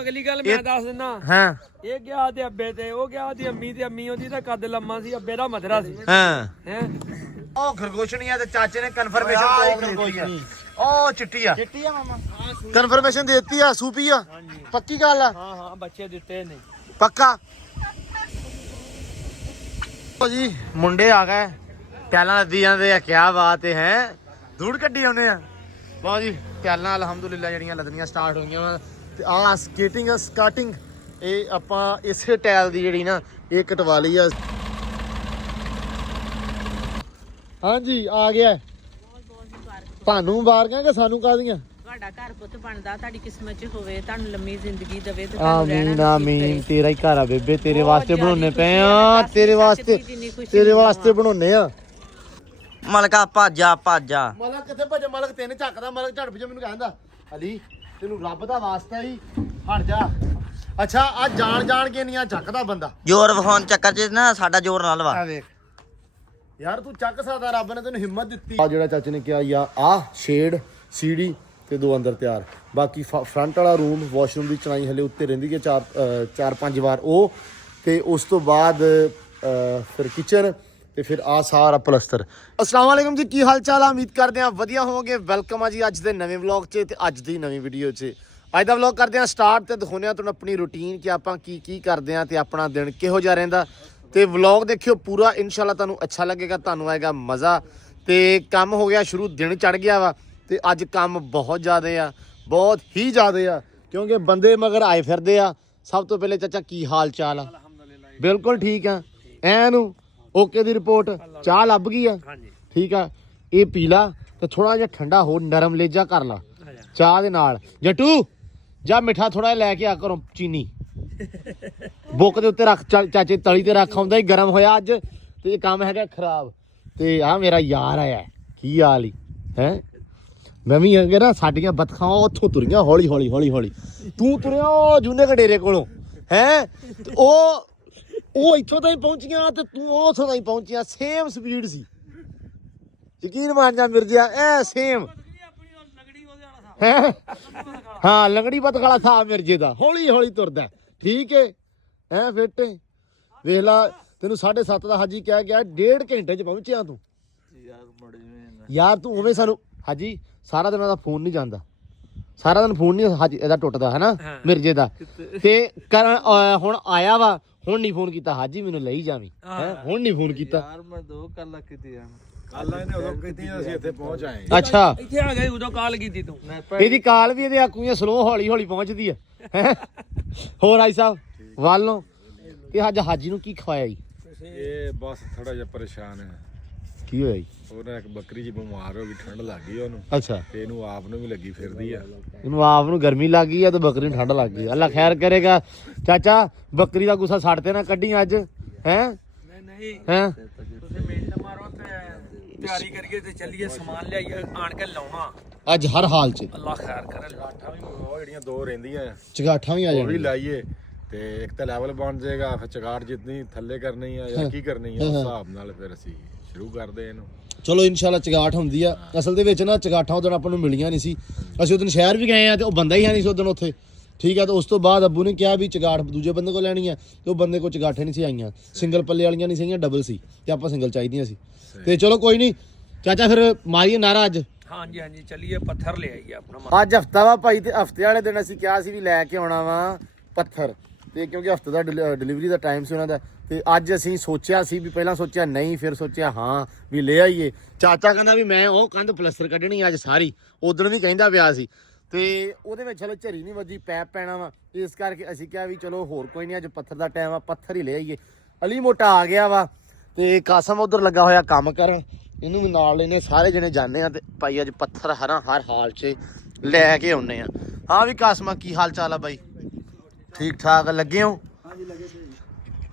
ਅਗਲੀ ਗੱਲ ਮੈਂ ਦੱਸ ਦਿੰਦਾ ਹਾਂ ਇਹ ਗਿਆ ਤੇ ਅੱਬੇ ਤੇ ਉਹ ਗਿਆ ਦੀ ਅੰਮੀ ਤੇ ਅੰਮੀ ਉਹਦੀ ਤਾਂ ਕੱਦ ਲੰਮਾ ਸੀ ਅੱਬੇ ਦਾ ਮਧਰਾ ਸੀ ਹਾਂ ਹੈ ਉਹ ਖਰਗੋਸ਼ਣੀ ਆ ਤੇ ਚਾਚੇ ਨੇ ਕਨਫਰਮੇਸ਼ਨ ਤੋਂ ਦਿੱਤੀ ਆ ਉਹ ਚਿੱਟੀ ਆ ਮਾਮਾ ਕਨਫਰਮੇਸ਼ਨ ਦੇ ਦਿੱਤੀ ਆ ਸੂਪੀ ਆ ਪੱਕੀ ਗੱਲ ਆ ਹਾਂ ਬੱਚੇ ਦਿੱਤੇ ਨੇ ਪੱਕਾ ਉਹ ਜੀ ਮੁੰਡੇ ਆ ਗਏ ਪਿਆਲਾਂ ਲੱਦੀ ਜਾਂਦੇ ਆ ਕਿਆ ਬਾਤ ਹੈ ਧੂੜ ਕੱਢੀ ਆਉਂਦੇ ਆ ਬਹੁਤ ਜੀ ਪਿਆਲਾਂ ਅਲਹਮਦੁਲਿਲਾ ਜਿਹੜੀਆਂ ਲੱਦਣੀਆਂ ਸਟਾਰਟ ਹੋਈਆਂ ਵਾ ਤੇ ਆਹ ਸਕਾਟਿੰਗ ਇਹ ਆਪਾਂ ਇਸੇ ਟਾਇਲ ਦੀ ਜਿਹੜੀ ਨਾ ਇਹ ਕਟਵਾ ਲਈ ਆ ਹਾਂਜੀ ਆ ਗਿਆ ਤੁਹਾਨੂੰ ਮੁਬਾਰਕਾਂ ਕਿ ਸਾਨੂੰ ਕਾਹਦੀਆਂ ਤੁਹਾਡਾ ਘਰ ਪੁੱਤ ਬਣਦਾ ਤੁਹਾਡੀ ਕਿਸਮਤ 'ਚ ਹੋਵੇ ਤੁਹਾਨੂੰ ਲੰਮੀ ਜ਼ਿੰਦਗੀ ਦੇਵੇ ਤੇ ਆਮੀਨ ਆਮੀਨ ਤੇਰਾ ਹੀ ਘਰ ਆ ਬੇਬੇ ਤੇਰੇ ਵਾਸਤੇ ਬਣਾਉਣੇ ਪਏ ਆ ਤੇਰੇ ਵਾਸਤੇ ਬਣਾਉਣੇ ਆ ਮਲਕਾ ਭਾਜਾ ਮਲਕ ਕਿੱਥੇ ਭੱਜ ਮਲਕ ਤਿੰਨ ਝੱਕਦਾ ਮਲਕ ਝੜ ਪਿਆ ਮੈਨੂੰ ਕਹਿੰਦਾ ਅਲੀ ਤੈਨੂੰ ਰੱਬ ਦਾ ਵਾਸਤਾ ਹੀ ਹਟ ਜਾ ਅੱਛਾ ਆ ਜਾਣ ਕੇ ਨਹੀਂ ਆ ਝੱਕਦਾ ਬੰਦਾ ਜ਼ੋਰ ਵਿਖਾਉਣ ਚੱਕਰ 'ਚ ਨਾ ਸਾਡਾ ਜ਼ੋਰ ਨਾਲ ਵਾ ਆ ਵੇਖ ਯਾਰ ਤੂੰ ਚੱਕ ਸਕਦਾ ਰੱਬ ਨੇ ਤੈਨੂੰ ਹਿੰਮਤ ਦਿੱਤੀ ਆ ਜਿਹੜਾ ਚਾਚੇ ਨੇ ਕਿਹਾ ਯਾ ਆ ਸ਼ੇਡ ਸੀੜੀ ਤੇ ਦੋ ਅੰਦਰ ਤਿਆਰ ਬਾਕੀ ਫਰੰਟ ਵਾਲਾ ਰੂਮ ਵਾਸ਼ਰੂਮ ਦੀ ਚਣਾਈ ਹਲੇ ਉੱਤੇ ਰਹਿੰਦੀ ਹੈ 4-5 ਵਾਰ ਉਹ ਤੇ ਉਸ ਤੋਂ ਬਾਅਦ ਫਿਰ ਕਿਚਨ ਤੇ ਫਿਰ ਆ ਸਾਰਾ ਪਲਸਤਰ ਅਸਲਾਮ ਵਾਲੇਕਮ ਜੀ ਕੀ ਹਾਲ ਚਾਲ ਆ ਉਮੀਦ ਕਰਦੇ ਆ ਵਧੀਆ ਹੋਵੋਗੇ ਵੈਲਕਮ ਆ ਜੀ ਅੱਜ ਦੇ ਨਵੇਂ ਵਲੌਗ 'ਚ ਤੇ ਅੱਜ ਦੀ ਨਵੀਂ ਵੀਡੀਓ 'ਚ ਅੱਜ ਦਾ ਵਲੌਗ ਕਰਦੇ ਆ ਸਟਾਰਟ ਤੇ ਦਿਖਾਉਂਦੇ ਆ ਤੁਹਾਨੂੰ ਆਪਣੀ ਰੂਟੀਨ ਕਿ ਆਪਾਂ ਕੀ ਕਰਦੇ ਆ ਤੇ ਆਪਣਾ ਦਿਨ ਕਿਹੋ ਜਿਹਾ ਰਹਿੰਦਾ ਤੇ ਵਲੌਗ ਦੇਖਿਓ ਪੂਰਾ ਇਨਸ਼ਾਅੱਲਾ ਤੁਹਾਨੂੰ ਅੱਛਾ ਲੱਗੇਗਾ ਤੁਹਾਨੂੰ ਆਏਗਾ ਮਜ਼ਾ ਤੇ ਕੰਮ ਹੋ ਗਿਆ ਸ਼ੁਰੂ ਦਿਨ ਚੜ ਗਿਆ ਵਾ ਤੇ ਅੱਜ ਕੰਮ ਬਹੁਤ ਬਹੁਤ ਹੀ ਜ਼ਿਆਦੇ ਆ ਕਿਉਂਕਿ ਬੰਦੇ ਮਗਰ ਆਏ ਫਿਰਦੇ ਆ ਸਭ ਤੋਂ ਪਹਿਲੇ ਚਾਚਾ ਕੀ ਹਾਲ ਚਾਲ ਆ ਬਿਲਕੁਲ ਠੀਕ ਆ ਐਨੂੰ ਓਕੇ ਦੀ ਰਿਪੋਰਟ ਚਾਹ ਲੱਭ ਗਈ ਆ ਠੀਕ ਆ ਇਹ ਪੀ ਲਾ ਤੇ ਥੋੜਾ ਜਿਹਾ ਠੰਡਾ ਹੋ ਨਰਮ ਲੇਜਾ ਕਰ ਲਾ ਚਾਹ ਦੇ ਨਾਲ ਜੱਟੂ ਜਾ ਮਿੱਠਾ ਥੋੜਾ ਲੈ ਕੇ ਆ ਘਰੋਂ ਚੀਨੀ ਬੁੱਕ ਦੇ ਉੱਤੇ ਰੱਖ ਚਾਚੇ ਤਲੀ ਤੇ ਰੱਖ ਆਉਂਦਾ ਹੀ ਗਰਮ ਹੋਇਆ ਅੱਜ ਤੇ ਇਹ ਕੰਮ ਹੈਗਾ ਖਰਾਬ ਤੇ ਆ ਮੇਰਾ ਯਾਰ ਆਇਆ ਕੀ ਹਾਲ ਹੀ ਹੈ ਮੈਂ ਵੀ ਅੱਗੇ ਨਾ ਸਾਡੀਆਂ ਬਤਖਾਂ ਉੱਥੋਂ ਤੁਰੀਆਂ ਹੌਲੀ ਤੂੰ ਤੁਰਿਆ ਜੂਨੇ ਘਡੇਰੇ ਕੋਲੋਂ ਹੈ ਉਹ ਇੱਥੋਂ ਤਾਈਂ ਪਹੁੰਚੀਆਂ ਤੇ ਤੂੰ ਉੱਥੋਂ ਤਾਈਂ ਪਹੁੰਚਿਆ ਸੇਮ ਸਪੀਡ ਸੀ ਯਕੀਨ ਮੰਨ ਜਾ ਮਿਰਜ਼ਾ ਐ ਸੇਮ ਹਾਂ ਲੰਗੜੀ ਬਤਖਾਲਾ ਥਾ ਮਿਰਜ਼ੇ ਦਾ ਹੌਲੀ ਤੁਰਦਾ ਠੀਕ ਹੈ ਐ ਫਿੱਟ ਵੇਖ ਲਾ ਤੈਨੂੰ 7:30 ਦਾ ਹਾਜੀ ਕਹਿ ਗਿਆ 1.5 ਘੰਟੇ ਚ ਪਹੁੰਚਿਆ ਤੂੰ ਯਾਰ ਤੂੰ ਉਵੇਂ ਸਾਨੂੰ ਹਾਜੀ ਸਾਰਾ ਦਿਨ ਉਹਦਾ ਫੋਨ ਨਹੀਂ ਜਾਂਦਾ ਸਾਰਾ ਦਿਨ ਫੋਨ ਨਹੀਂ ਹਾਜੀ ਇਹਦਾ ਟੁੱਟਦਾ ਹੈ ਨਾ ਮਿਰਜ਼ੇ ਦਾ ਤੇ ਹੁਣ ਆਇਆ ਵਾ ਹੁਣ ਨਹੀਂ ਫੋਨ ਕੀਤਾ ਹਾਜੀ ਮੈਨੂੰ ਲਈ ਜਾਵੀਂ ਹੈ ਹੁਣ ਨਹੀਂ ਫੋਨ ਕੀਤਾ ਯਾਰ ਮੈਂ 2 ਕਾਲਾਂ ਕੀਤੀ ਆ ਕਾਲਾਂ ਇਹਨੇ ਉਦੋਂ ਕੀਤੀ ਅਸੀਂ ਇੱਥੇ ਪਹੁੰਚ ਆਏ ਅੱਛਾ ਇੱਥੇ ਆ ਗਏ ਉਦੋਂ ਕਾਲ ਕੀਤੀ ਤੂੰ ਇਹਦੀ ਕਾਲ ਵੀ ਇਹਦੇ ਆਕੂਆਂ ਸਲੋ ਹੌਲੀ ਪਹੁੰਚਦੀ ਆ ਹੋਰ ਆਈ ਸਾਹਿਬ ਵੱਲੋਂ ਇਹ ਅੱਜ ਹਾਜੀ ਨੂੰ ਕੀ ਖਵਾਇਆ ਜੀ ਇਹ ਬਸ ਥੋੜਾ ਜਿਹਾ ਪਰੇਸ਼ਾਨ ਹੈ ਕੀ ਹੋਇਆ ਜੀ ਉਹਨਾਂ ਇੱਕ ਬੱਕਰੀ ਜੀ ਬਿਮਾਰ ਹੋ ਗਈ ਠੰਡ ਲੱਗ ਗਈ ਉਹਨੂੰ ਅੱਛਾ ਤੇ ਇਹਨੂੰ ਆਪ ਨੂੰ ਵੀ ਲੱਗੀ ਫਿਰਦੀ ਆ ਇਹਨੂੰ ਆਪ ਨੂੰ ਗਰਮੀ ਲੱਗ ਗਈ ਆ ਤੇ ਬੱਕਰੀ ਨੂੰ ਠੰਡ ਲੱਗ ਗਈ ਅੱਲਾ ਖੈਰ ਕਰੇਗਾ ਚਾਚਾ ਬੱਕਰੀ ਦਾ ਗੁੱਸਾ ਛੱਡ ਤੇ ਨਾ ਕੱਢੀ ਅੱਜ ਹੈ ਨਹੀਂ ਹੈ ਤੁਸੀਂ ਮਿੰਟ ਮਾਰੋ ਤੇ ਤਿਆਰੀ ਕਰੀਏ ਤੇ ਚੱਲੀਏ ਸਮਾਨ ਲਿਆਈਏ ਆਣ ਕੇ ਲਾਉਣਾ ਅੱਜ ਹਰ ਹਾਲ 'ਚ ਅੱਲਾ ਖੈਰ ਕਰੇ ਲਾਠਾਂ ਵੀ ਉਹ ਜਿਹੜੀਆਂ 2 ਰਹਿੰਦੀਆਂ ਆ ਚਗਾਠਾਂ ਵੀ ਆ ਉਹ ਵੀ ਜਾਣਗੀਆਂ ਲਾਈਏ ਤੇ ਇੱਕ ਤਾਂ ਲੈਵਲ ਬਣ ਜਾਏਗਾ ਫਿਰ ਚਗਾੜ ਜਿੱਤਨੀ ਥੱਲੇ ਕਰਨੀ ਆ ਜਾਂ ਕੀ ਕਰਨੀ ਆ ਉਸ ਹਿਸਾਬ ਨਾਲ ਫਿਰ ਅਸੀਂ ਸ਼ੁਰੂ ਕਰਦੇ ਇਹਨੂੰ ਚਲੋ ਇਨਸ਼ਾਅੱਲਾ ਚਗਾਠ ਹੁੰਦੀ ਆ ਅਸਲ ਦੇ ਵਿੱਚ ਨਾ ਚਗਾਠਾਂ ਉਦੋਂ ਆਪਾਂ ਨੂੰ ਮਿਲੀਆਂ ਨਹੀਂ ਸੀ ਅਸੀਂ ਉਦੋਂ ਸ਼ਹਿਰ ਵੀ ਗਏ ਆ ਤੇ ਉਹ ਬੰਦਾ ਹੀ ਹੈ ਨਹੀਂ ਸੀ ਉਦੋਂ ਉੱਥੇ ਠੀਕ ਆ ਤੇ ਉਸ ਤੋਂ ਬਾਅਦ ਅੱਬੂ ਨੇ ਕਿਹਾ ਵੀ ਚਗਾਠ ਦੂਜੇ ਬੰਦੇ ਕੋਲ ਲੈਣੀ ਆ ਤੇ ਉਹ ਬੰਦੇ ਕੋਲ ਚਗਾਠੇ ਨਹੀਂ ਸੀ ਆਈਆਂ ਸਿੰਗਲ ਪੱਲੇ ਵਾਲੀਆਂ ਨਹੀਂ ਸੀਗੀਆਂ ਡਬਲ ਸੀ ਤੇ ਆਪਾਂ ਸਿੰਗਲ ਚਾਹੀਦੀਆਂ ਸੀ ਤੇ ਚਲੋ ਕੋਈ ਨਹੀਂ ਚਾਚਾ ਫਿਰ ਮਾਰੀਏ ਨਾਰਾ ਅੱਜ ਹਾਂਜੀ ਚੱਲੀਏ ਪੱਥਰ ਲੈ ਆਈਏ ਆਪਣਾ ਅੱਜ ਹਫਤਾ ਵਾ ਭਾਈ ਤੇ ਹਫਤੇ ਵਾਲੇ ਦਿਨ ਅਸੀਂ ਕਿਹਾ ਸੀ ਵੀ ਲੈ ਕੇ ਆਉਣਾ ਵਾ ਪੱਥਰ ਤੇ ਕਿਉਂਕਿ ਹਫਤੇ ਦਾ ਡਿਲੀਵਰੀ ਦਾ ਟਾਈਮ ਸੀ ਉਹਨਾਂ ਦਾ ਤੇ ਅੱਜ ਅਸੀਂ ਸੋਚਿਆ ਸੀ ਵੀ ਪਹਿਲਾਂ ਸੋਚਿਆ ਨਹੀਂ ਫਿਰ ਸੋਚਿਆ ਹਾਂ ਵੀ ਲੈ ਆਈਏ ਚਾਚਾ ਕਹਿੰਦਾ ਵੀ ਮੈਂ ਉਹ ਕੰਧ ਪਲਸਤਰ ਕੱਢਣੀ ਅੱਜ ਸਾਰੀ ਉਦੋਂ ਵੀ ਕਹਿੰਦਾ ਪਿਆ ਸੀ ਤੇ ਉਹਦੇ ਵਿੱਚ ਚਲੋ ਝਰੀ ਨਹੀਂ ਵੱਜੀ ਪੈਪ ਪੈਣਾ ਵਾ ਇਸ ਕਰਕੇ ਅਸੀਂ ਕਿਹਾ ਵੀ ਚਲੋ ਹੋਰ ਕੋਈ ਨਹੀਂ ਅੱਜ ਪੱਥਰ ਦਾ ਟਾਈਮ ਆ ਪੱਥਰ ਹੀ ਲੈ ਆਈਏ ਅਲੀ ਮੋਟਾ ਆ ਗਿਆ ਵਾ ਤੇ ਕਾਸਮ ਉਧਰ ਲੱਗਾ ਹੋਇਆ ਕੰਮ ਕਰਨ ਇਹਨੂੰ ਵੀ ਨਾਲ ਲੈਨੇ ਸਾਰੇ ਜਣੇ ਜਾਂਦੇ ਆ ਤੇ ਭਾਈ ਅੱਜ ਪੱਥਰ ਹਰ ਹਾਲ 'ਚ ਲੈ ਕੇ ਆਉਨੇ ਆ ਹਾਂ ਵੀ ਕਾਸਮਾ ਕੀ ਹਾਲ ਚਾਲ ਆ ਬਾਈ ਠੀਕ ਠਾਕ ਲੱਗੇ ਹੋ ਹਾਂਜੀ ਲੱਗੇ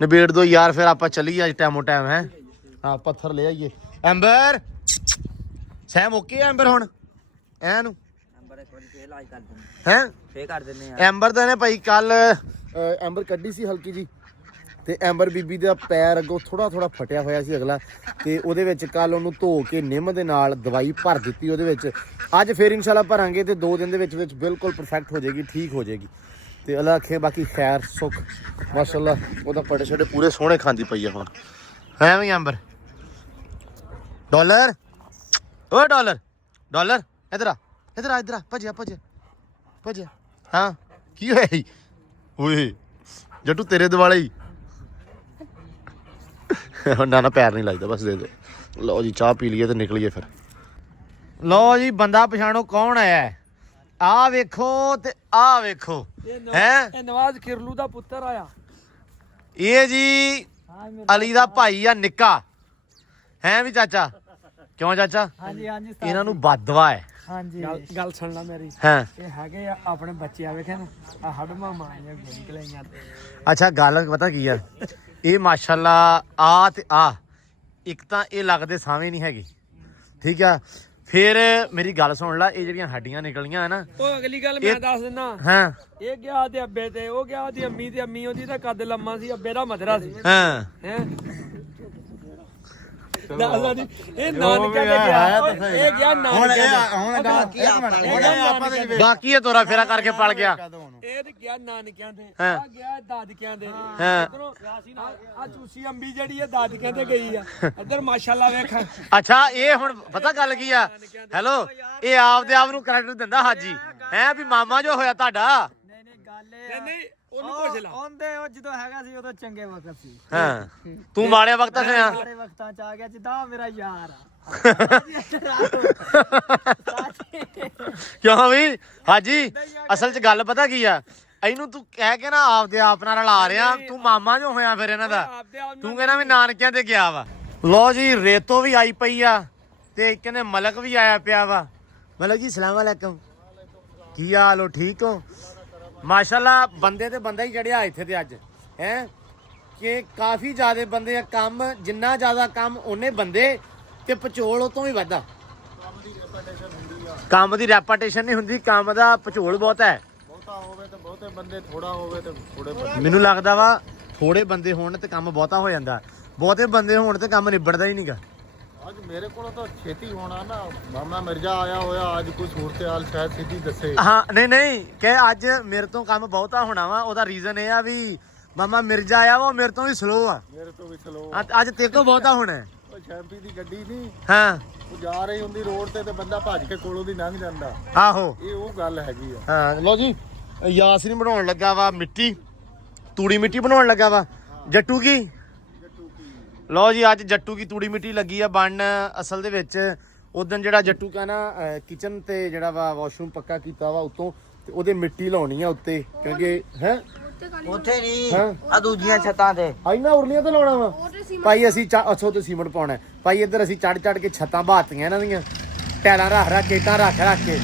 ਨਿਬੇੜ ਦੋ ਯਾਰ ਫਿਰ ਆਪਾਂ ਚੱਲੀਏ ਅੱਜ ਟਾਈਮ ਹੈ ਹਾਂ ਪੱਥਰ ਲੈ ਆਈਏ ਐਂਬਰ ਸੈਮ ਓਕੇ ਐਂਬਰ ਹੁਣ ਐਨੂੰ ਐਂਬਰ ਇੱਕ ਵਾਰੀ ਫੇਰ ਲਾਜ ਕਰ ਦਿੰਦੇ ਹੈ ਫੇਰ ਕਰ ਦਿੰਦੇ ਯਾਰ ਐਂਬਰ ਦਾ ਨੇ ਭਾਈ ਕੱਲ ਐਂਬਰ ਕੱਢੀ ਸੀ ਹਲਕੀ ਜੀ ਤੇ ਐਂਬਰ ਬੀਬੀ ਦਾ ਪੈਰ ਅੱਗੋਂ ਥੋੜਾ ਫਟਿਆ ਹੋਇਆ ਸੀ ਅਗਲਾ ਤੇ ਉਹਦੇ ਵਿੱਚ ਕੱਲ ਉਹਨੂੰ ਧੋ ਕੇ ਨਿੰਮ ਦੇ ਨਾਲ ਦਵਾਈ ਭਰ ਦਿੱਤੀ ਉਹਦੇ ਵਿੱਚ ਅੱਜ ਫੇਰ ਇਨਸ਼ਾਅੱਲਾ ਭਰਾਂਗੇ ਤੇ 2 ਦਿਨ ਦੇ ਵਿੱਚ ਬਿਲਕੁਲ ਪਰਫੈਕਟ ਹੋ ਜਾਏਗੀ ਠੀਕ ਹੋ ਜਾਏਗੀ ਤੇ ਅੱਲਾ ਆਖੇ ਬਾਕੀ ਖੈਰ ਸੁੱਖ ਮਾਸ਼ਾਅੱਲਾ ਉਹਦਾ ਪੜੇ ਛੜੇ ਪੂਰੇ ਸੋਹਣੇ ਖਾਂਦੀ ਪਈ ਆ ਹੁਣ ਹੈ ਵੀ ਅੰਬਰ ਡਾਲਰ ਓ ਡਾਲਰ ਡਾਲਰ ਇਧਰ ਆ ਭੱਜਿਆ ਹਾਂ ਕੀ ਹੋਇਆ ਜੀ ਓਏ ਜੱਟੂ ਤੇਰੇ ਦਿਵਾਲੇ ਹੀ ਨਾ ਪੈਰ ਨਹੀਂ ਲੱਗਦਾ ਬਸ ਦੇ ਦੇ ਲਓ ਜੀ ਚਾਹ ਪੀ ਲਈਏ ਤੇ ਨਿਕਲੀਏ ਫਿਰ ਲਓ ਜੀ ਬੰਦਾ ਪਛਾਣੋ ਕੌਣ ਆਇਆ ਆ ਵੇਖੋ ਤੇ ਆ ਵੇਖੋ ਹੈ ਇਹ ਨਵਾਜ਼ ਖਿਰਲੂ ਦਾ ਪੁੱਤਰ ਆਇਆ ਇਹ ਜੀ ਅਲੀ ਦਾ ਭਾਈ ਆ ਨਿੱਕਾ ਹੈ ਵੀ ਚਾਚਾ ਕਿਉਂ ਚਾਚਾ ਹਾਂਜੀ ਇਹਨਾਂ ਨੂੰ ਬਦਵਾ ਹੈ ਹਾਂਜੀ ਗੱਲ ਸੁਣਨਾ ਮੇਰੀ ਹਾਂ ਇਹ ਹੈਗੇ ਆ ਆਪਣੇ ਬੱਚੇ ਆ ਵੇਖੇ ਨਾ ਆ ਹੱਡਮਾ ਮਾਰੀਆਂ ਗੋਲੀ ਕਲਾਈਆਂ ਅੱਛਾ ਗੱਲ ਪਤਾ ਕੀ ਆ ਇਹ ਮਾਸ਼ਾਅੱਲਾ ਆ ਤੇ ਆ ਇੱਕ ਤਾਂ ਇਹ ਲੱਗਦੇ ਸਾਵੇਂ ਨਹੀਂ ਹੈਗੇ ਠੀਕ ਆ ਫਿਰ ਮੇਰੀ ਗੱਲ ਸੁਣ ਲੈ ਇਹ ਜਿਹੜੀਆਂ ਹੱਡੀਆਂ ਨਿਕਲੀਆਂ ਹੈ ਨਾ ਉਹ ਅਗਲੀ ਗੱਲ ਮੈਂ ਦੱਸ ਦਿੰਦਾ ਹਾਂ ਇਹ ਗਿਆ ਤੇ ਅੱਬੇ ਤੇ ਉਹ ਗਿਆ ਉਹਦੀ ਅੰਮੀ ਤੇ ਅੰਮੀ ਉਹਦੀ ਤਾਂ ਕੱਦ ਲੰਮਾ ਸੀ ਅੱਬੇ ਦਾ ਮਧਰਾ ਸੀ ਹਾਂ ਹੈ ਇਹ ਨਾਨਕਾ ਤੇ ਗਿਆ ਇਹ ਗਿਆ ਨਾਨਕਾ ਬਾਕੀ ਇਹ ਤੋਰਾ ਫੇਰਾ ਕਰਕੇ ਪਲ ਗਿਆ ਇਹ ਤੇ ਗਿਆ ਨਾਨਕਿਆਂ ਦੇ ਹਾਂ। ਆ ਗਿਆ ਦਾਦਕਿਆਂ ਦੇ ਹਾਂ। ਇਧਰੋਂ ਆ ਚੂਸੀ ਅੰਬੀ ਜਿਹੜੀ ਇਹ ਦਾਦਕਿਆਂ ਤੇ ਗਈ ਆ ਇੱਧਰ ਮਾਸ਼ਾਅੱਲਾ ਵੇਖ ਅੱਛਾ ਇਹ ਹੁਣ ਪਤਾ ਗੱਲ ਕੀ ਆ ਹੈਲੋ ਇਹ ਆਪਦੇ ਆਪ ਨੂੰ ਕ੍ਰੈਡਿਟ ਦਿੰਦਾ ਹਾਜੀ ਹੈ ਵੀ ਮਾਮਾ ਜੋ ਹੋਇਆ ਤੁਹਾਡਾ ਨਹੀਂ ਉਹਨੂੰ ਪੁੱਛ ਲਾ ਉਹਦੇ ਉਹ ਜਦੋਂ ਹੈਗਾ ਸੀ ਉਦੋਂ ਚੰਗੇ ਵਕਤ ਸੀ ਹਾਂ ਤੂੰ ਮਾੜੇ ਵਕਤਾਂ ਸੇ ਆ ਸਾਰੇ ਵਕਤਾਂ ਚ ਆ ਗਿਆ ਜਿੱਦਾਂ ਮੇਰਾ ਯਾਰ ਆ ਕਿਉਂ ਵੀ ਹਾਜੀ ਅਸਲ 'ਚ ਗੱਲ ਪਤਾ ਕੀ ਆ ਇਹਨੂੰ ਤੂੰ ਕਹਿ ਕੇ ਨਾ ਆਪਦੇ ਆਪ ਨਾਲ ਰਲਾ ਰਿਆ ਤੂੰ ਮਾਮਾ ਜੋ ਹੋਇਆ ਫਿਰ ਇਹਨਾਂ ਦਾ ਤੂੰ ਕਹਿੰਦਾ ਵੀ ਨਾਨਕਿਆਂ ਤੇ ਗਿਆ ਵਾ ਲੋ ਜੀ ਰੇਤੋ ਵੀ ਆਈ ਪਈ ਆ ਤੇ ਕਹਿੰਦੇ ਮਲਕ ਵੀ ਆਇਆ ਪਿਆ ਵਾ ਮਲਕ ਜੀ ਸਲਾਮ ਅਲੈਕਮ ਕੀ ਹਾਲ ਹੋ ਠੀਕ ਹੋ ਮਾਸ਼ਾਅੱਲਾ ਬੰਦੇ ਤੇ ਬੰਦਾ ਹੀ ਚੜਿਆ ਇੱਥੇ ਤੇ ਅੱਜ ਹੈ ਕਿ ਕਾਫੀ ਜ਼ਿਆਦਾ ਬੰਦੇ ਆ ਕੰਮ ਜਿੰਨਾ ਜ਼ਿਆਦਾ ਕੰਮ ਉਹਨੇ ਬੰਦੇ ਤੇ ਪਚੋਲ ਉਹ ਤੋਂ ਵੀ ਵੱਧਾ ਕੰਮ ਦੀ ਰੈਪੂਟੇਸ਼ਨ ਨਹੀਂ ਹੁੰਦੀ ਕੰਮ ਦਾ ਪਚੋਲ ਬਹੁਤ ਹੈ ਬਹੁਤਾ ਹੋਵੇ ਤੇ ਬਹੁਤੇ ਬੰਦੇ ਥੋੜਾ ਹੋਵੇ ਤੇ ਥੋੜੇ ਬੰਦੇ ਮੈਨੂੰ ਲੱਗਦਾ ਵਾ ਥੋੜੇ ਬੰਦੇ ਹੋਣ ਤੇ ਕੰਮ ਬਹੁਤਾ ਹੋ ਜਾਂਦਾ ਬਹੁਤੇ ਬੰਦੇ ਹੋਣ ਤੇ ਕੰਮ ਨਿਬੜਦਾ ਹੀ ਨਹੀਂਗਾ ਅੱਜ ਮੇਰੇ ਕੋਲ ਤਾਂ ਛੇਤੀ ਹੋਣਾ ਨਾ ਮਾਮਾ ਮਿਰਜ਼ਾ ਆਇਆ ਹੋਇਆ ਅੱਜ ਕੋਈ ਸੂਰਤ-ਹਾਲ ਸ਼ਾਇਦ ਸਿੱਧੀ ਦੱਸੇ ਹਾਂ ਨਹੀਂ ਕਿ ਅੱਜ ਮੇਰੇ ਤੋਂ ਕੰਮ ਬਹੁਤਾ ਹੋਣਾ ਵਾ ਉਹਦਾ ਰੀਜ਼ਨ ਇਹ ਆ ਵੀ ਮਾਮਾ ਮਿਰਜ਼ਾ ਆਇਆ ਵਾ ਉਹ ਮੇਰੇ ਤੋਂ ਵੀ ਸਲੋ ਆ ਮੇਰੇ ਤੋਂ ਵੀ ਸਲੋ ਅੱਜ ਤੇਰੇ ਤੋਂ ਬਹੁਤਾ ਹੋਣਾ ਹੈ। ਉਹ ਸ਼ੈਂਪੀ ਦੀ ਗੱਡੀ ਨਹੀਂ ਹਾਂ ਉਹ ਜਾ ਰਹੀ ਹੁੰਦੀ ਰੋਡ ਤੇ ਬੰਦਾ ਭੱਜ ਕੇ ਕੋਲੋਂ ਦੀ ਲੰਘ ਜਾਂਦਾ ਆਹੋ ਇਹ ਉਹ ਗੱਲ ਹੈਗੀ ਆ ਹਾਂ ਲੋ ਜੀ ਯਾਸਰੀਨ ਬਣਾਉਣ ਲੱਗਾ ਵਾ ਮਿੱਟੀ ਤੂੜੀ ਮਿੱਟੀ ਬਣਾਉਣ ਲੱਗਾ ਵਾ ਜੱਟੂ ਕੀ ਲੋ ਜੀ ਅੱਜ ਜੱਟੂ ਕੀ ਤੂੜੀ ਮਿੱਟੀ ਲੱਗੀ ਆ ਬਣਨ ਅਸਲ ਦੇ ਵਿੱਚ ਉਦੋਂ ਜਿਹੜਾ ਜੱਟੂ ਕਾ ਨਾ ਕਿਚਨ ਤੇ ਜਿਹੜਾ ਵਾ ਵਾਸ਼ਰੂਮ ਪੱਕਾ ਕੀਤਾ ਵਾ ਉਤੋਂ ਤੇ ਉਹਦੇ ਮਿੱਟੀ ਲਾਉਣੀ ਆ ਉੱਤੇ ਕਿਉਂਕਿ ਹੈ ਉੱਥੇ ਨਹੀਂ ਹਾਂ ਆ ਦੂਜੀਆਂ ਛੱਤਾਂ ਤੇ ਆਈਨਾ ਉਰਲੀਆਂ ਤੇ ਲਾਉਣਾ ਵਾ ਭਾਈ ਅਸੀਂ ਅੱਛੋ ਤੇ ਸੀਮੈਂਟ ਪਾਉਣਾ ਹੈ। ਭਾਈ ਇੱਧਰ ਅਸੀਂ ਚੜ ਕੇ ਛੱਤਾਂ ਬਾਤੀਆਂ ਇਹਨਾਂ ਦੀਆਂ ਟੈਲਾਂ ਰੱਖ ਕੇ ਇੱਟਾਂ ਰੱਖ ਕੇ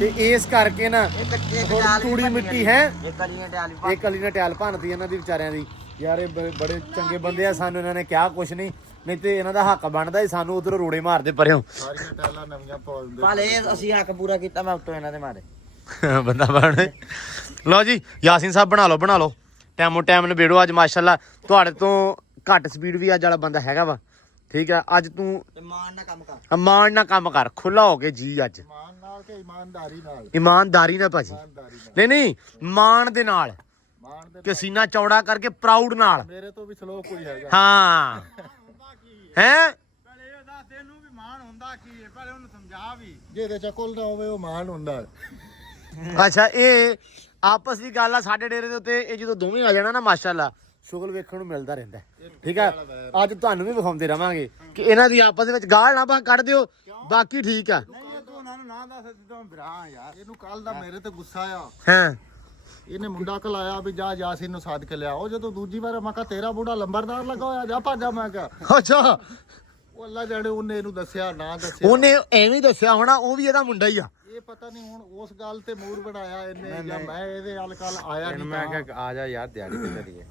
ਤੇ ਇਸ ਕਰਕੇ ਨਾ ਹੁਣ ਤੂੜੀ ਮਿੱਟੀ ਹੈ ਇਹ ਕਲੀ ਨੇ ਟੈਲ ਭੰਨਤੀ ਇਹਨਾਂ ਦੀ ਵਿਚਾਰਿਆਂ ਦੀ ਯਾਰ ਇਹ ਬੜੇ ਚੰਗੇ ਬੰਦੇ ਆ ਸਾਨੂੰ ਇਹਨਾਂ ਨੇ ਕਿਹਾ ਕੁਛ ਨਹੀਂ ਤੇ ਇਹਨਾਂ ਦਾ ਹੱਕ ਬਣਦਾ ਸੀ ਸਾਨੂੰ ਉਧਰੋਂ ਰੋੜੇ ਮਾਰਦੇ ਪਰਿਓ ਸਾਰੀਆਂ ਟੈਲਾਂ ਨਵੀਆਂ ਪਾਉਂਦੇ ਭਾਲੇ ਅਸੀਂ ਹੱਕ ਪੂਰਾ ਕੀਤਾ ਮੈਂ ਉੱਤੋਂ ਇਹਨਾਂ ਦੇ ਮਾਰੇ ਬੰਦਾ ਬਣ ਲਓ ਜੀ ਯਾਸੀਨ ਸਾਹਿਬ ਬਣਾ ਲਓ ਟਾਈਮੋ ਟਾਈਮ ਨਿਬੇੜੋ ਅੱਜ ਮਾਸ਼ਾਅੱਲਾ ਤੁਹਾਡੇ ਤੋਂ ਘੱਟ ਸਪੀਡ ਵੀ ਅੱਜ ਵਾਲਾ ਬੰਦਾ ਹੈਗਾ ਵਾ ਠੀਕ ਆ ਅੱਜ ਤੂੰ ਮਾਣ ਨਾਲ ਕੰਮ ਕਰ ਖੁੱਲਾ ਹੋ ਕੇ ਜੀ ਅੱਜ ਮਾਨ ਨਾਲ ਕਿ ਇਮਾਨਦਾਰੀ ਨਾਲ ਇਮਾਨਦਾਰੀ ਨਾਲ ਭਾਜੀ ਨਹੀਂ ਮਾਣ ਦੇ ਨਾਲ ਮਾਨ ਦੇ ਕਿ ਸੀਨਾ ਚੌੜਾ ਕਰਕੇ ਪ੍ਰਾਊਡ ਨਾਲ ਮੇਰੇ ਤੋਂ ਵੀ ਸਲੋ ਕੋਈ ਹੈਗਾ ਹਾਂ ਹੈ ਤੈਨੂੰ ਵੀ ਮਾਣ ਹੁੰਦਾ ਕੀ ਹੈ ਪਹਿਲੇ ਉਹਨੂੰ ਸਮਝਾ ਵੀ ਜਿਹਦੇ ਚ ਕੁੱਲ ਨਾ ਹੋਵੇ ਉਹ ਮਾਣ ਹੁੰਦਾ ਅੱਛਾ ਇਹ ਆਪਸ ਦੀ ਗੱਲ ਆ ਸਾਡੇ ਡੇਰੇ ਦੇ ਉੱਤੇ ਇਹ ਜਦੋਂ ਦੋਵੇਂ ਆ ਜਾਣਾ ਨਾ ਮਾਸ਼ਾਅੱਲਾ ਸ਼ੁਗਲ ਵੇਖਣ ਨੂੰ ਮਿਲਦਾ ਰਹਿੰਦਾ ਠੀਕ ਆ ਅੱਜ ਤੁਹਾਨੂੰ ਵੀ ਵਿਖਾਉਂਦੇ ਰਵਾਂਗੇ ਕਿ ਇਹਨਾਂ ਦੀ ਆਪਸ ਦੇ ਵਿੱਚ ਗਾਲ ਨਾ ਬਾ ਕੱਢ ਦਿਓ ਬਾਕੀ ਠੀਕ ਆ ਤੂੰ ਉਹਨਾਂ ਨੂੰ ਨਾ ਦੱਸ ਦਿੱਤਾ ਭਰਾ ਯਾਰ ਇਹਨੂੰ ਕੱਲ ਦਾ ਮੇਰੇ ਤੇ ਗੁੱਸਾ ਆ ਹਾਂ ਇਹਨੇ ਮੁੰਡਾ ਕਲਾਇਆ ਵੀ ਜਾ ਯਾਸੀਨ ਨੂੰ ਸਾਧ ਕੇ ਲਿਆ ਉਹ ਜਦੋਂ ਦੂਜੀ ਵਾਰ ਮੈਂ ਕਿਹਾ ਤੇਰਾ ਬੁੜਾ ਲੰਬਰਦਾਰ ਲੱਗਾ ਹੋਇਆ ਜਾ ਭਾਜਾ ਮੈਂ ਕਿਹਾ ਅੱਛਾ ਉਹ ਅੱਲਾ ਜਾਣੇ ਉਹਨੇ ਇਹਨੂੰ ਦੱਸਿਆ ਨਾ ਦੱਸਿਆ ਉਹਨੇ ਐਵੇਂ ਦੱਸਿਆ ਹੋਣਾ ਉਹ ਵੀ ਇਹਦਾ ਮੁੰਡਾ ਹੀ ਆ ਇਹ ਪਤਾ ਨਹੀਂ ਹੁਣ ਉਸ ਗੱਲ ਤੇ ਮੂਡ ਬਣਾਇਆ ਇਹਨੇ ਜਾਂ ਮੈਂ ਇਹਦੇ ਹਲ ਕੱਲ ਆਇਆ ਨਹੀਂ ਮੈਂ ਕਿਹਾ ਆ ਜਾ ਯਾਰ ਦਿਹਾੜੀ ਤੇ ਕਰੀਏ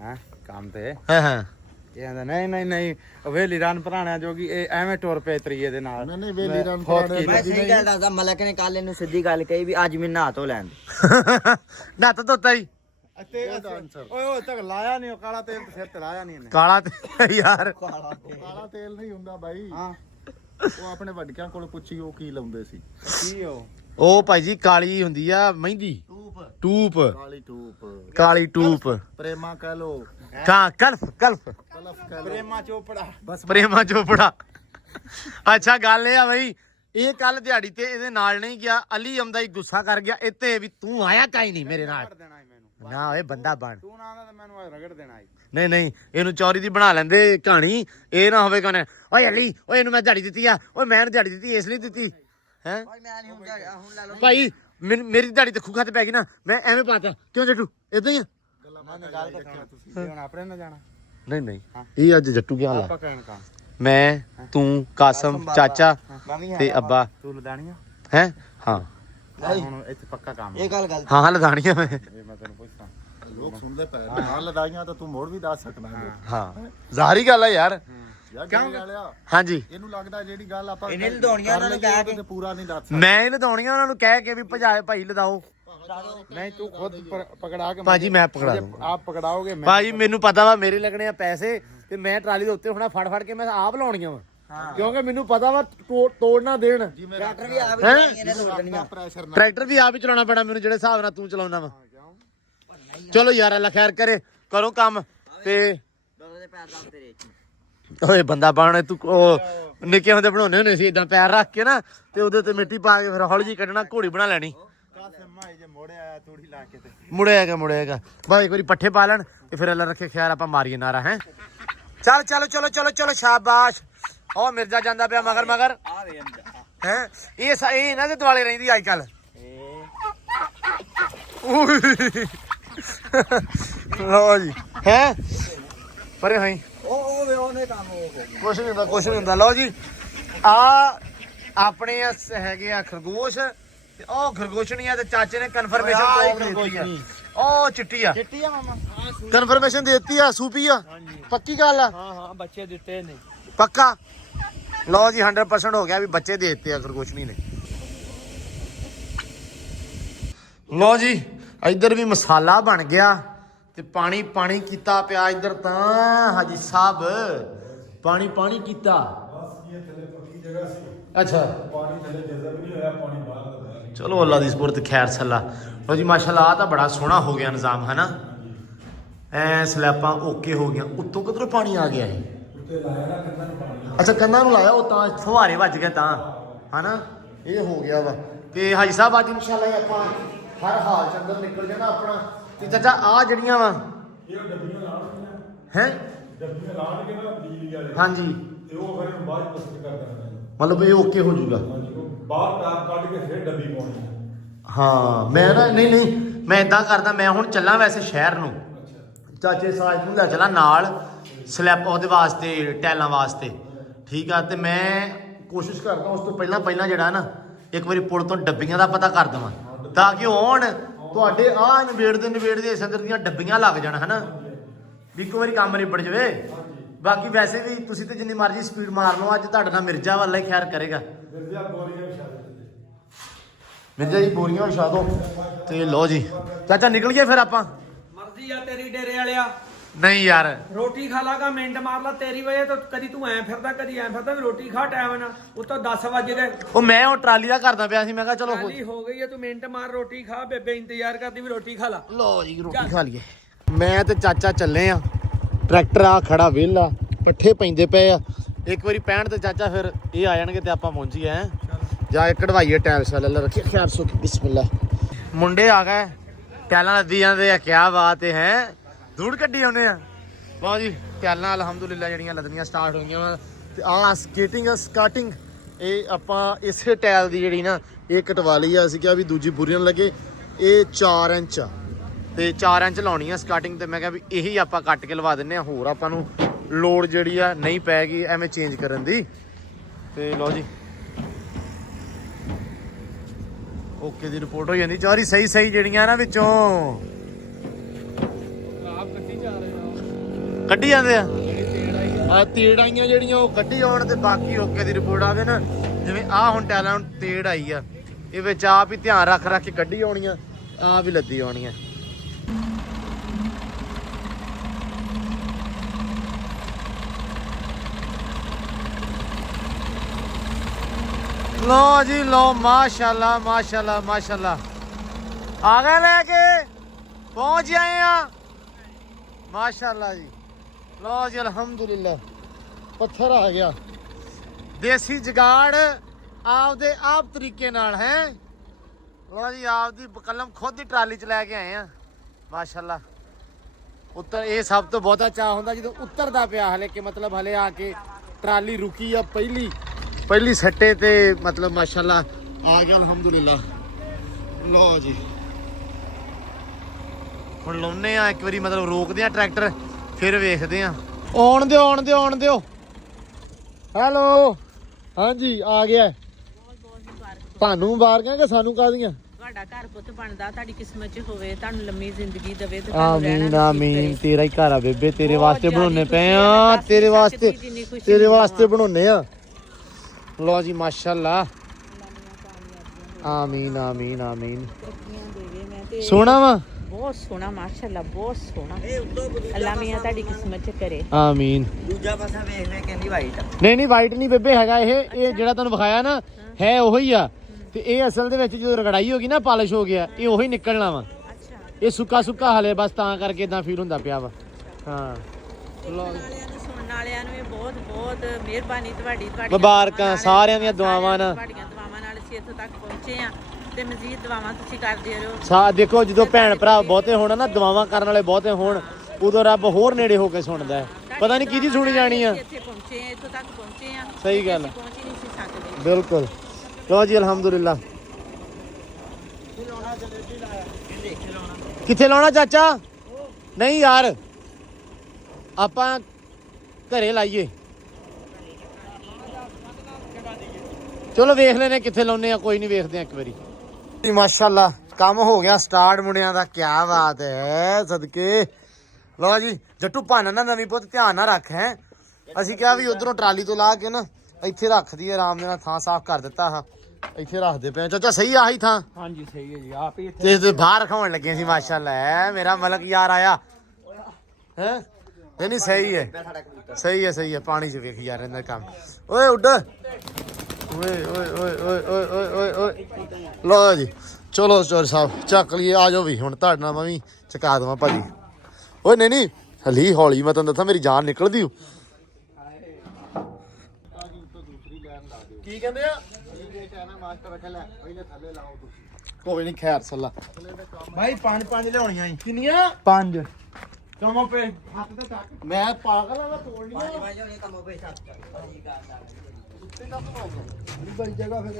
ਹਾਂ ਕੰਮ ਤੇ ਹਾਂ ਇਹ ਕਹਿੰਦਾ ਨਹੀਂ ਵੇਲੀ ਰਨ ਭਰਾਣਾ ਜੋਗੀ ਇਹ ਐਵੇਂ ਟੁਰ ਪਏ ਤਰੀਏ ਦੇ ਨਾਲ ਨਹੀਂ ਵੇਲੀ ਰਨ ਮੈਂ ਸਹੀ ਗੱਲ ਦੱਸਦਾ ਮਲਕ ਨੇ ਕੱਲ ਇਹਨੂੰ ਸਿੱਧੀ ਗੱਲ ਕਹੀ ਵੀ ਅੱਜ ਮੈਨੂੰ ਨਹਾ ਧੋ ਲੈਣ ਦੇ ਨੱਤ ਧੋਤਾ ਹੀ ਓਏ ਉਹ ਤੱਕ ਲਾਇਆ ਨਹੀਂ ਕਾਲਾ ਤੇਲ ਸਿਰ ਤੇ ਲਾਇਆ ਨਹੀਂ ਇਹਨੇ ਕਾਲਾ ਤੇ ਯਾਰ ਕਾਲਾ ਤੇਲ ਨਹੀਂ ਹੁੰਦਾ ਬਾਈ ਹਾਂ ਉਹ ਆਪਣੇ ਵੱਡਕਿਆਂ ਕੋਲ ਪੁੱਛੀ ਉਹ ਕੀ ਲਾਉਂਦੇ ਸੀ ਕੀ ਉਹ ਉਹ ਭਾਈ ਜੀ ਕਾਲੀ ਹੁੰਦੀ ਆ ਮਹਿੰਦੀ ਟੂਪ ਕਾਲੀ ਟੂਪ ਪ੍ਰੇਮਾ ਕਹ ਲੋ ਕਲਫ ਪ੍ਰੇਮਾ ਚੋਪੜਾ ਬਸ ਪ੍ਰੇਮਾ ਚੋਪੜਾ। ਅੱਛਾ ਗੱਲ ਇਹ ਆ ਬਈ ਇਹ ਕੱਲ ਦਿਹਾੜੀ ਤੇ ਇਹਦੇ ਨਾਲ ਨਹੀਂ ਗਿਆ, ਅਲੀ ਆਉਂਦਾ ਹੀ ਗੁੱਸਾ ਕਰ ਗਿਆ ਇੱਥੇ ਵੀ ਤੂੰ ਆਇਆ ਕਾਈ ਨਹੀਂ ਮੇਰੇ ਨਾਲ। ਨਾ ਓਏ ਬੰਦਾ ਬਣ, ਤੂੰ ਨਾ ਆਉਂਦਾ ਤਾਂ ਮੈਨੂੰ ਰਗੜ ਦੇਣਾ ਸੀ। ਨਹੀਂ ਇਹਨੂੰ ਚੌਰੀ ਦੀ ਬਣਾ ਲੈਂਦੇ ਕਹਾਣੀ, ਇਹ ਨਾ ਹੋਵੇ ਕਹਨੇ ਓਏ ਅਲੀ ਓਏ ਇਹਨੂੰ ਮੈਂ ਦਿਹਾੜੀ ਦਿੱਤੀ ਆ, ਓਏ ਮੈਂ ਇਹਨੂੰ ਦਿਹਾੜੀ ਦਿੱਤੀ ਇਸ ਲਈ ਦਿੱਤੀ ਹੈ ਭਾਈ ਮੈਂ ਨਹੀਂ ਹੁਣ ਲੈ ਲਓ ਭਾਈ। ਮੇਰੀ ਦਿਹਾੜੀ ਤੇ ਖੂਖਾ ਤੇ ਪੈ ਗਈ ਨਾ, ਮੈਂ ਐਵੇਂ ਪਾਤਾ ਕਿਉਂ ਜੱਟੂ ਇਦਾਂ ਹੀ ਆ। ਗੱਲ ਤਾਂ ਸੁਣੋ ਤੁਸੀਂ ਹੁਣ ਆਪਣੇ ਨਾਲ ਜਾਣਾ ਨਹੀਂ ਇਹ ਅੱਜ ਜੱਟੂ ਕੀ ਹਾਲ ਆ। ਆਪਾਂ ਕਹਿਣ ਕਾ ਮੈਂ ਤੂੰ ਕਾਸਮ ਚਾਚਾ ਤੇ ਅੱਬਾ ਤੂੰ ਲਦਾਣੀਆਂ ਹੈ ਹਾਂ ਹੁਣ ਇੱਥੇ ਪੱਕਾ ਕੰਮ ਇਹ ਗੱਲ ਹਾਂ ਲਦਾਣੀਆਂ ਮੈਂ ਇਹ ਮੈਂ ਤੈਨੂੰ ਪੁੱਛਦਾ ਲੋਕ ਸੁਣਦੇ ਪਏ ਨੇ ਨਾਲ ਲਦਾਈਆਂ ਤਾਂ ਤੂੰ ਮੋੜ ਵੀ ਦੱਸ ਸਕਦਾ ਹਾਂ ਜ਼ਾਹਰੀ ਗੱਲ ਆ ਯਾਰ। ਯਾਰ ਕਿਉਂ ਵਾਲਿਆ ਹਾਂਜੀ ਇਹਨੂੰ ਲੱਗਦਾ ਜਿਹੜੀ ਗੱਲ ਆਪਾਂ ਇਹਨੇ ਲਦਾਉਣੀਆਂ ਉਹਨਾਂ ਨੂੰ ਕਹਿ ਕੇ ਪੂਰਾ ਨਹੀਂ ਦੱਸ ਮੈਂ ਇਹ ਲਦਾਉਣੀਆਂ ਉਹਨਾਂ ਨੂੰ ਕਹਿ ਕੇ ਵੀ ਭਜਾਏ ਭਾਈ ਲਦਾਓ। ਨਹੀਂ ਤੂੰ ਖੁਦ ਪਕੜਾ ਕੇ ਭਾਜੀ ਮੈਂ ਪਕੜਾ ਦੂੰ। ਆਪ ਪਕੜਾਓਗੇ ਮੈਂ ਭਾਜੀ ਮੈਨੂੰ ਪਤਾ ਵਾ ਮੇਰੇ ਲੱਗਣੇ ਆ ਪੈਸੇ ਤੇ ਮੈਂ ਟਰਾਲੀ ਦੇ ਉੱਤੇ ਹੁਣਾ ਫੜ ਕੇ ਮੈਂ ਆਪ ਲਾਉਣੀਆਂ ਵਾ, ਕਿਉਂਕਿ ਮੈਨੂੰ ਪਤਾ ਵਾ ਤੋੜ ਨਾ ਦੇਣ। ਟਰੈਕਟਰ ਵੀ ਆਪ ਹੀ ਇਹਨੇ ਤੋੜ ਦੇਣੀਆਂ। ਟਰੈਕਟਰ ਵੀ ਆਪ ਹੀ ਚਲਾਉਣਾ ਪੈਣਾ ਮੈਨੂੰ ਜਿਹੜੇ ਹਿਸਾਬ ਨਾਲ ਤੂੰ ਚਲਾਉਣਾ ਵਾ। ਚਲੋ ਯਾਰ ਅੱਲਾ ਖੈਰ ਕਰੇ, ਕਰੋ ਕੰਮ ਤੇ ਦੋਨਾਂ ਦੇ ਪੈਰ ਦੱਬ ਤੇਰੇ ਓਏ ਬੰਦਾ ਬਣ ਤੂੰ। ਉਹ ਨਿੱਕੇ ਹੁੰਦੇ ਬਣਾਉਣੇ ਹੁੰਦੇ ਸੀ ਇਦਾਂ ਪੈਰ ਰੱਖ ਕੇ ਨਾ ਤੇ ਉਹਦੇ ਤੇ ਮਿੱਟੀ ਪਾ ਕੇ ਫਿਰ ਹੌਲੀ ਜੀ ਕੱਢਣਾ, ਘੋੜੀ ਬਣਾ ਲੈਣੀ। ਜੇ ਮੋੜਿਆ ਤੂੜੀ ਲਾ ਕੇ ਤੇ ਮੁੜਿਆਗਾ ਭਾਈ ਇੱਕ ਵਾਰੀ ਪੱਠੇ ਪਾ ਲੈਣ ਤੇ ਫਿਰ ਅੱਲਾ ਰੱਖੇ ਖੈਰ ਆਪਾਂ ਮਾਰੀਏ ਨਾਰਾ ਹੈ। ਚਲੋ ਸ਼ਾਬਾਸ਼। ਉਹ ਮਿਰਜ਼ਾ ਜਾਂਦਾ ਪਿਆ ਮਗਰ ਹੈ। ਇਹ ਇਹਨਾਂ ਦੇ ਦੁਆਲੇ ਰਹਿੰਦੀ ਅੱਜ ਕੱਲ। ਲਓ ਜੀ ਹੈ ਪਰੇ ਹਾਂ ਉਹਨੇ ਕੰਮ ਹੋ ਗਿਆ। ਕੁਛ ਨਹੀਂ ਹੁੰਦਾ ਲਓ ਜੀ ਆ ਆਪਣੇ ਹੈਗੇ ਆ ਖਰਗੋਸ਼ ਤੇ ਉਹ ਖਰਗੋਸ਼ ਨਹੀਂ ਆ ਤੇ ਚਾਚੇ ਨੇ ਕਨਫਰਮੇਸ਼ਨ ਦਿੱਤੀ ਆ। ਉਹ ਚਿੱਟੀ ਆ ਮਾਮਾ ਕਨਫਰਮੇਸ਼ਨ ਦੇਤੀ ਆ ਸੂਪੀ ਆ ਪੱਕੀ ਗੱਲ ਆ। ਹਾਂ ਬੱਚੇ ਦਿੱਤੇ ਨੇ ਪੱਕਾ ਲਓ ਜੀ 100% ਹੋ ਗਿਆ ਵੀ ਬੱਚੇ ਦੇ ਦਿੱਤੇ ਆ ਖਰਗੋਸ਼ਣੀ ਨੇ। ਲਓ ਜੀ ਇੱਧਰ ਵੀ ਮਸਾਲਾ ਬਣ ਗਿਆ ਤੇ ਪਾਣੀ ਕੀਤਾ ਪਿਆ ਇੱਧਰ ਤਾਂ ਹਾਜੀ ਸਾਹਿਬ ਪਾਣੀ ਕੀਤਾ। ਅੱਛਾ ਚਲੋ ਅੱਲਾ ਦੀ ਸਪੁਰਦ ਖੈਰ ਸੱਲਾ। ਲਓ ਜੀ ਮਾਸ਼ਾਅੱਲਾ ਆ ਤਾਂ ਬੜਾ ਸੋਹਣਾ ਹੋ ਗਿਆ ਨਿਜ਼ਾਮ ਹੈ ਨਾ, ਐ ਸਲੈਬਾਂ ਓਕੇ ਹੋ ਗਿਆ। ਉੱਤੋਂ ਕਿਧਰੋਂ ਪਾਣੀ ਆ ਗਿਆ ਇਹ? ਅੱਛਾ ਕੰਨਾਂ ਨੂੰ ਲਾਇਆ ਉਹ ਤਾਂ ਫੁਹਾਰੇ ਵੱਜ ਗਏ ਤਾਂ ਹਨਾ ਇਹ ਹੋ ਗਿਆ ਵਾ। ਤੇ ਹਾਜੀ ਸਾਹਿਬ ਅੱਜ ਇਨਸ਼ਾਅੱਲਾ ਆਪਾਂ ਹਰ ਹਾਲ ਚ ਅੰਦਰ ਨਿਕਲ ਜਾਣਾ ਆਪਣਾ। ਤੇ ਚਾਚਾ ਆ ਜਿਹੜੀਆਂ ਵਾ ਇਹ ਡੱਬੀਆਂ ਲਾਉਣਗੀਆਂ ਹੈ ਡੱਬੀਆਂ ਲਾਉਣਗੇ ਨਾ ਬਿਜਲੀ ਵਾਲੇ ਹਾਂਜੀ ਤੇ ਉਹ ਫਿਰ ਬਾਅਦ ਪਸੰਦ ਕਰ ਦੇਣਾ ਮਤਲਬ ਇਹ ਓਕੇ ਹੋ ਜਾਊਗਾ। ਹਾਂਜੀ ਉਹ ਬਾਹਰ ਟਾਪ ਕੱਢ ਕੇ ਫਿਰ ਡੱਬੀ ਪਾਉਣੀ ਹੈ। ਹਾਂ ਮੈਂ ਨਾ ਨਹੀਂ ਮੈਂ ਇਦਾਂ ਕਰਦਾ, ਮੈਂ ਹੁਣ ਚੱਲਾਂ ਵੈਸੇ ਸ਼ਹਿਰ ਨੂੰ, ਚਾਚੇ ਸਾਜ ਨੂੰ ਲੈ ਚੱਲਾਂ ਨਾਲ ਸਲੈਬ ਉਹਦੇ ਵਾਸਤੇ ਟੈਲਾਂ ਵਾਸਤੇ ਠੀਕ ਆ। ਤੇ ਮੈਂ ਕੋਸ਼ਿਸ਼ ਕਰਦਾ ਉਸ ਤੋਂ ਪਹਿਲਾਂ ਜਿਹੜਾ ਨਾ ਇੱਕ ਵਾਰੀ ਪੁਲ ਤੋਂ ਡੱਬੀਆਂ ਦਾ ਪਤਾ ਕਰ ਦੇਵਾਂ ਤਾਂ ਕਿ ਆਉਣ ਤੁਹਾਡੇ ਆਹ ਨਵੇੜਦੇ ਇਸ ਅੰਦਰ ਦੀਆਂ ਡੱਬੀਆਂ ਲੱਗ ਜਾਣ ਹਨਾ ਵੀ ਇੱਕ ਵਾਰੀ ਕੰਮ ਨਿਬੜ ਜਾਵੇ। ਬਾਕੀ ਵੈਸੇ ਵੀ ਤੁਸੀਂ ਤੇ ਜਿੰਨੀ ਮਰਜ਼ੀ ਸਪੀਡ ਮਾਰ ਲਓ ਅੱਜ ਤੁਹਾਡਾ ਨਾਲ ਮਿਰਜ਼ਾ ਵਾਲਾ ਹੀ ਖੈਰ ਕਰੇਗਾ। ਮਿਰਜ਼ਾ ਜੀ ਬੋਰੀਆਂ ਵਿਛਾ ਦੋ ਤੇ ਲਓ ਜੀ ਚਾਚਾ ਨਿਕਲ ਗਏ ਫਿਰ ਆਪਾਂ। ਮਰਜ਼ੀ ਆ ਤੇਰੀ ਡੇਰੇ ਵਾਲਿਆ, ਨਹੀਂ ਯਾਰ ਰੋਟੀ ਖਾ ਲਾਗਾ ਮਿੰਟ ਮਾਰ ਲਾ ਤੇਰੀ ਵਜ੍ਹਾ ਤੋਂ ਕਦੀ ਤੂੰ ਐ ਫਿਰਦਾ ਕਦੀ ਐ ਫਿਰਦਾ ਵੀ ਰੋਟੀ ਖਾ ਟਾਈਮ ਨਾਲ ਉੱਤੋਂ 10 ਵਜ ਗਏ ਉਹ ਮੈਂ ਉਹ ਟਰਾਲੀ ਦਾ ਕਰਦਾ ਪਿਆ ਸੀ, ਮੈਂ ਕਿਹਾ ਚਲੋ ਖਾਲੀ ਹੋ ਗਈ ਐ ਤੂੰ ਮਿੰਟ ਮਾਰ ਰੋਟੀ ਖਾ, ਬੇਬੇ ਇੰਤਜ਼ਾਰ ਕਰਦੀ ਵੀ ਰੋਟੀ ਖਾ ਲਾ। ਲਓ ਜੀ ਰੋਟੀ ਖਾ ਲਈਏ। ਮੈਂ ਤੇ ਚਾਚਾ ਚੱਲੇ ਆ, ਟਰੈਕਟਰ ਆ ਖੜਾ ਵਿਹਲਾ, ਪੱਠੇ ਪੈਂਦੇ ਪਏ ਆ। ਇੱਕ ਵਾਰੀ ਪੈਣ ਤੇ ਚਾਚਾ ਫਿਰ ਇਹ ਆ ਜਾਣਗੇ ਤੇ ਆਪਾਂ ਪਹੁੰਚੀਏ ਹੈ ਜਾ ਕੇ ਕਢਵਾਈਏ ਟਾਇਲ ਸ਼ਾਲ ਅੱਲਾ ਰੱਖੇ ਖਿਆਲ ਸੋ ਬਿਸਮਿਲ੍ਲਾ। ਮੁੰਡੇ ਆ ਗਏ ਟੈਲਾਂ ਲੱਦੀ ਜਾਂਦੇ ਆ, ਕਿਆ ਬਾਤ ਹੈ ਧੂੜ ਕੱਢੀ ਆਉਂਦੇ ਆ। ਵਾਹ ਜੀ ਟੈਲਾਂ ਅਲਹਮਦੁਲਿਲਾ ਜਿਹੜੀਆਂ ਲੱਦਣੀਆਂ ਸਟਾਰਟ ਹੋ ਗਈਆਂ ਤੇ ਆਹ ਸਕਾਟਿੰਗ ਇਹ ਆਪਾਂ ਇਸੇ ਟੈਲ ਦੀ ਜਿਹੜੀ ਨਾ ਇਹ ਕਟਵਾ ਲਈ ਆ। ਅਸੀਂ ਕਿਹਾ ਵੀ ਦੂਜੀ ਬੁਰੀ ਨਾ ਲੱਗੇ। ਇਹ 4 ਇੰਚ ਆ ਤੇ 4 ਇੰਚ ਲਾਉਣੀ ਆ ਸਕਾਟਿੰਗ ਤੇ ਮੈਂ ਕਿਹਾ ਵੀ ਇਹੀ ਆਪਾਂ ਕੱਟ ਕੇ ਲਵਾ ਦਿੰਨੇ ਆ, ਹੋਰ ਆਪਾਂ ਨੂੰ ਲੋੜ ਜਿਹੜੀ ਆ ਨਹੀਂ ਪੈਗੀ ਐਵੇਂ ਚੇਂਜ ਕਰਨ ਦੀ। ਤੇ ਲਓ ਜੀ ਓਕੇ ਦੀ ਰਿਪੋਰਟ ਹੋ ਜਾਂਦੀ। ਚਾਰੀ ਸਹੀ ਜਿਹੜੀਆਂ ਨਾ ਵਿੱਚੋਂ ਕੱਢੀ ਜਾਂਦੇ ਆ ਤੇੜ ਆਈਆਂ ਜਿਹੜੀਆਂ ਉਹ ਕੱਢੀ ਆਉਣ ਤੇ ਬਾਕੀ ਓਕੇ ਦੀ ਰਿਪੋਰਟ ਆਵੇ ਨਾ। ਜਿਵੇਂ ਆਹ ਹੁਣ ਟੈਲਾਂ ਨੂੰ ਤੇੜ ਆਈ ਆ ਇਹ ਵਿੱਚ ਆਪ ਹੀ ਧਿਆਨ ਰੱਖ ਕੇ ਕੱਢੀ ਆਉਣੀਆਂ, ਆਪ ਹੀ ਲੱਦੀ ਆਉਣੀਆਂ। लो जी लो, माशाल्लाह माशाल्लाह माशाल्लाह। आ गए लेके, पहुंच आए हैं माशाल्लाह जी। लो जी अल्हम्दुलिल्लाह, पत्थर आ गया। देसी जुगाड़ आपदे आप तरीके नाल है। लो जी आपदी कलम खुद ही ट्राली च लैके आए हैं माशाल्लाह। ਉੱਤਰ ਇਹ ਸਭ ਤੋਂ ਬਹੁਤਾ ਚਾਹ ਹੁੰਦਾ ਜਦੋਂ ਉੱਤਰਦਾ ਪਿਆ ਹਲੇ ਕਿ ਮਤਲਬ ਹਲੇ ਆ ਕੇ ਟਰਾਲੀ ਰੁਕੀ ਆ ਪਹਿਲੀ ਸੱਟੇ ਤੇ ਮਤਲਬ ਮਾਸ਼ਾਅੱਲਾ ਆ ਗਿਆ ਅਲਹਮਦੁਲਿਲਾ। ਲੋ ਜੀ ਹੁਣ ਲਾਉਨੇ ਆ ਇੱਕ ਵਾਰੀ ਮਤਲਬ ਰੋਕਦੇ ਆ ਟਰੈਕਟਰ ਫਿਰ ਵੇਖਦੇ ਆ। ਆਉਣ ਦਿਓ ਹੈਲੋ ਹਾਂਜੀ ਆ ਗਿਆ। ਤੁਹਾਨੂੰ ਮੁਬਾਰਕਾਂ ਕਿ ਸਾਨੂੰ ਕਾਹਦੀਆਂ? ਤੁਹਾਡਾ ਘਰ ਪੁੱਤ ਬਣਦਾ, ਤੁਹਾਡੀ ਕਿਸਮਤ 'ਚ ਹੋਵੇ, ਤੁਹਾਨੂੰ ਲੰਮੀ ਜ਼ਿੰਦਗੀ ਦੇਵੇ ਤੇ ਆਮੀਨ ਆਮੀਨ। ਤੇਰਾ ਹੀ ਘਰ ਆ ਬੇਬੇ, ਤੇਰੇ ਵਾਸਤੇ ਬਣਾਉਣੇ ਪਏ ਆ, ਤੇਰੇ ਵਾਸਤੇ ਬਣਾਉਣੇ ਆ। ਲੋ ਜੀ ਮਾਸ਼ਾਅੱਲਾ ਆਮੀਨ ਆਮੀਨ ਆਮੀਨ। ਸੋਹਣਾ ਵਾ, ਬਹੁਤ ਸੋਹਣਾ ਮਾਸ਼ਾਅੱਲਾ, ਬਹੁਤ ਸੋਹਣਾ। ਅੱਲਾ ਮੀਆਂ ਤੁਹਾਡੀ ਕਿਸਮਤ 'ਚ ਕਰੇ ਆਮੀਨ। ਦੂਜਾ ਪਾਸਾ ਵੇਖ ਵੇ ਕਹਿੰਦੀ ਵਾਈਟ ਨਹੀਂ ਵਾਈਟ ਨਹੀਂ ਬੇਬੇ ਹੈਗਾ ਇਹ ਜਿਹੜਾ ਤੁਹਾਨੂੰ ਵਿਖਾਇਆ ਨਾ ਹੈ ਉਹੀ ਆ। ਤੇ ਇਹ ਅਸਲ ਦੇ ਵਿੱਚ ਜਦੋਂ ਰਗੜਾਈ ਹੋ ਗਈ ਨਾ ਪਾਲਿਸ਼ ਹੋ ਗਿਆ ਇਹ ਉਹੀ ਨਿਕਲਣਾ ਵਾ। ਇਹ ਸੁੱਕਾ ਹਲੇ ਬਸ ਤਾਂ ਕਰਕੇ ਇਦਾਂ ਫੀਲ ਹੁੰਦਾ ਪਿਆ ਵਾ। ਹਾਂ ਸੁਣਨ ਵਾਲਿਆਂ ਨੂੰ ਵੀ ਬਹੁਤ ਬਹੁਤ ਮਿਹਰਬਾਨੀ ਤੁਹਾਡੀ ਮੁਬਾਰਕਾਂ ਸਾਰਿਆਂ ਦੀਆਂ ਦੁਆਵਾਂ ਨਾਲ। ਤੁਹਾਡੀਆਂ ਦੁਆਵਾਂ ਨਾਲ ਅਸੀਂ ਇੱਥੋਂ ਤੱਕ ਪਹੁੰਚੇ ਆ ਤੇ ਮਜ਼ੀਦ ਦੁਆਵਾਂ ਤੁਸੀਂ ਕਰਦੇ ਰਹੋ। ਦੇਖੋ ਜਦੋਂ ਭੈਣ ਭਰਾ ਬਹੁਤੇ ਹੋਣ ਨਾ, ਦੁਆਵਾਂ ਕਰਨ ਵਾਲੇ ਬਹੁਤੇ ਹੋਣ, ਉਦੋਂ ਰੱਬ ਹੋਰ ਨੇੜੇ ਹੋ ਕੇ ਸੁਣਦਾ ਹੈ। ਪਤਾ ਨਹੀਂ ਕਿਹਦੀ ਸੁਣੀ ਜਾਣੀ ਆ। ਇੱਥੇ ਪਹੁੰਚੇ ਆ, ਇੱਥੋਂ ਤੱਕ ਪਹੁੰਚੇ ਆ। ਸਹੀ ਗੱਲ ਹੈ, ਪਹੁੰਚ ਹੀ ਨਹੀਂ ਸੀ ਸਕਦੇ। ਬਿਲਕੁਲ। ਲੋ ਜੀ ਅਲਹਮਦੁਲਿਲਾ। ਕਿੱਥੇ ਲਾਉਣਾ ਚਾਚਾ? ਨਹੀਂ ਯਾਰ ਆਪਾਂ ਘਰੇ ਲਾਈਏ। ਚਲੋ ਵੇਖ ਲੈਨੇ ਕਿੱਥੇ ਲਾਉਨੇ ਆ, ਕੋਈ ਨਹੀਂ ਵੇਖਦੇ ਆ ਇੱਕ ਵਾਰੀ। ਮਾਸ਼ਾਅੱਲਾ ਕੰਮ ਹੋ ਗਿਆ ਸਟਾਰਟ ਮੁੰਡਿਆਂ ਦਾ, ਕੀ ਬਾਤ ਹੈ ਸਦਕੇ। ਲੋ ਜੀ ਜੱਟੂ ਭਾਨਾ ਨਾ ਨਵੀਂ ਪੁੱਤ ਧਿਆਨ ਨਾ ਰੱਖ ਹੈ। ਅਸੀਂ ਕਿਹਾ ਵੀ ਉਧਰੋਂ ਟਰਾਲੀ ਤੋਂ ਲਾ ਕੇ ਨਾ ਇੱਥੇ ਰੱਖ ਦਈਏ, ਆਰਾਮ ਦੇ ਨਾਲ ਥਾਂ ਸਾਫ਼ ਕਰ ਦਿੱਤਾ ਹਾਂ, ਇੱਥੇ ਰੱਖਦੇ ਪਏ ਚਾਚਾ। ਸਹੀ ਆਹੀ ਥਾਂ? ਹਾਂਜੀ ਸਹੀ ਹੈ ਜੀ, ਆਪ ਹੀ ਤੇ ਬਾਹਰ ਰਖਾਉਣ ਲੱਗੇ ਸੀ ਮਾਸ਼ਾਅੱਲਾ। ਹੈ ਮੇਰਾ ਮਲਕ ਯਾਰ ਆਇਆ ਹੈ। ਨਹੀਂ ਸਹੀ ਹੈ ਪਾਣੀ 'ਚ ਵੇਖ ਯਾਰ ਇਹਨਾਂ ਕੰਮ। ਓਏ ਉੱਡ ਓਏ ਲੋ ਜੀ ਚਲੋ ਚੋਰ ਸਾਹਿਬ ਚੱਕ ਲਈਏ। ਆ ਜਾਓ ਵੀ ਹੁਣ ਤੁਹਾਡੇ ਨਾਲ ਮੈਂ ਵੀ ਚਕਾ ਦੇਵਾਂ ਭਾਜੀ। ਓਏ ਨਹੀਂ ਹਲੀ ਹੌਲੀ, ਮੈਂ ਤੁਹਾਨੂੰ ਦੱਸਾਂ ਮੇਰੀ ਜਾਨ ਨਿਕਲਦੀ ਹੂੰ। ਕੀ ਕਹਿੰਦੇ ਆ? ਕੋਈ ਨਹੀਂ ਖੈਰ ਸੱਲਾ ਭਾਈ ਪੰਜ ਲਿਆਉਣੀਆਂ ਸੀ। ਕਿੰਨੀਆਂ? 5 ਕਮੋ ਪੇ ਹੱਥ ਤੇ ਚੱਕ। ਮੈਂ ਪਾਗਲ ਆ, ਮੈਂ ਤੋੜਨੀਆਂ ਭਾਈ ਕੰਮੋਂ ਪੇ ਸੱਤ ਬੜੀ ਜਗ੍ਹਾ ਫਿਰ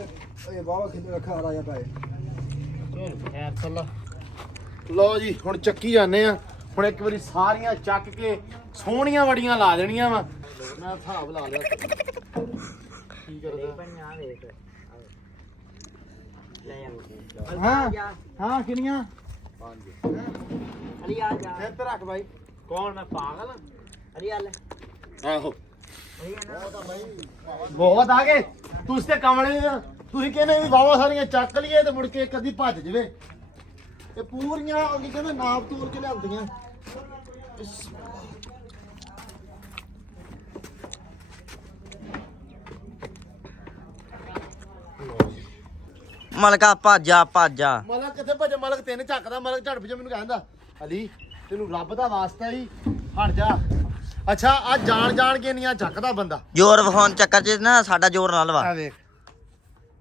ਇਹ ਬਾਵਾ ਖਿੱਚ ਰੱਖਾ ਆ ਰਾਜਾ ਪਾਏ। ਖੈਰ ਸੱਲਾ। ਲਓ ਜੀ ਹੁਣ ਚੱਕੀ ਜਾਂਦੇ ਆ। ਹੁਣ ਇੱਕ ਵਾਰੀ ਸਾਰੀਆਂ ਚੱਕ ਕੇ ਸੋਹਣੀਆਂ ਵੜੀਆਂ ਲਾ ਦੇਣੀਆਂ ਵਾ। ਮੈਂ ਹਿਸਾਬ ਲਾ ਲਿਆ ਕੀ ਕਰਦਾ। ਹਾਂ ਕਿੰਨੀਆਂ? ਅਲੀ ਆ ਜਾ ਇੱਧਰ ਰੱਖ ਭਾਈ। ਕੌਣ? ਮੈਂ ਪਾਗਲ ਅਲੀ ਆ ਲੈ ਆਹੋ ਬਹੁਤ ਆ ਗਏ ਤੁਸੀਂ ਤੇ ਕਮਲੇ ਆ। ਤੁਸੀਂ ਕਹਿੰਦੇ ਵੀ ਬਾਵਾ ਸਾਰੀਆਂ ਚੱਕ ਲਈਏ ਤੇ ਮੁੜ ਕੇ ਕਦੀ ਭੱਜ ਜਵੇ। ਇਹ ਪੂਰੀਆਂ ਕੀ ਕਹਿੰਦੇ ਨਾਪ ਤੋਲ ਕੇ ਲਿਆਉਂਦੀਆਂ। ਮਲਕਾ ਭਾਜਾ ਮਲਕ ਕਿੱਥੇ ਭੱਜ? ਮਲਕ ਤਿੰਨ ਚੱਕਦਾ, ਮਲਕ ਝੜ ਪਿਆ ਮੈਨੂੰ ਕਹਿੰਦਾ ਅਲੀ ਤੈਨੂੰ ਰੱਬ ਦਾ ਵਾਸਤਾ ਹੀ ਹਟ ਜਾ। ਅੱਛਾ ਆ ਜਾਣ ਕੇ ਇੰਨੀਆਂ ਚੱਕਦਾ ਬੰਦਾ। ਜ਼ੋਰ ਵਿਖਾਉਣ ਚੱਕਰ 'ਚ ਨਾ ਸਾਡਾ ਜ਼ੋਰ ਨਾਲ ਵਾ। ਆ ਵੇਖ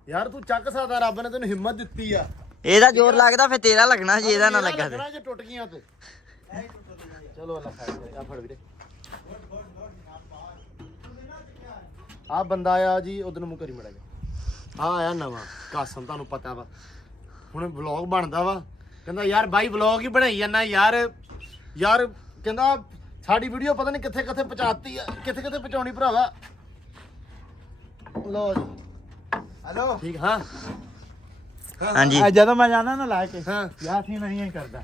ਯਾਰ ਤੂੰ ਚੱਕ ਸਕਦਾ, ਰੱਬ ਨੇ ਤੈਨੂੰ ਹਿੰਮਤ ਦਿੱਤੀ ਆ। ਇਹਦਾ ਜ਼ੋਰ ਲੱਗਦਾ ਫਿਰ ਤੇਰਾ ਲੱਗਣਾ ਜੇ ਇਹਦਾ ਨਾ ਲੱਗਾ ਤੇ। ਜੇ ਟੁੱਟ ਗਈਆਂ ਤੇ ਚਲੋ ਅੱਲਾ ਖੈਰ ਕਰੇ। ਆ ਫੜ ਵੀਰੇ ਆ ਬੰਦਾ ਆ ਜੀ ਉਧਰ ਨੂੰ ਮੂੰਹ ਕਰੀ ਮੜਾ ਜਾ। ਆ ਆਇਆ ਨਵਾਂ ਕਾਸਮ, ਤੁਹਾਨੂੰ ਪਤਾ ਵਾ ਹੁਣ ਵਲੌਗ ਬਣਦਾ ਵਾ। ਕਹਿੰਦਾ ਯਾਰ ਬਾਈ ਵਲੌਗ ਹੀ ਬਣਾਈ ਜਾਂਦਾ ਯਾਰ ਕਹਿੰਦਾ ਸਾਡੀ ਵੀਡੀਓ ਪਤਾ ਨਹੀਂ ਕਿੱਥੇ ਪਹੁੰਚਾਤੀ ਆ, ਕਿੱਥੇ ਪਹੁੰਚਾਉਣੀ ਭਰਾਵਾ। ਲੋ ਜੀ ਹੈਲੋ ਠੀਕ। ਹਾਂ ਹਾਂਜੀ ਜਦੋਂ ਮੈਂ ਜਾਣਾ ਨਾ ਲਾ ਕੇ ਹਾਂ ਯਾਰ ਸੀ ਨਹੀਂ ਕਰਦਾ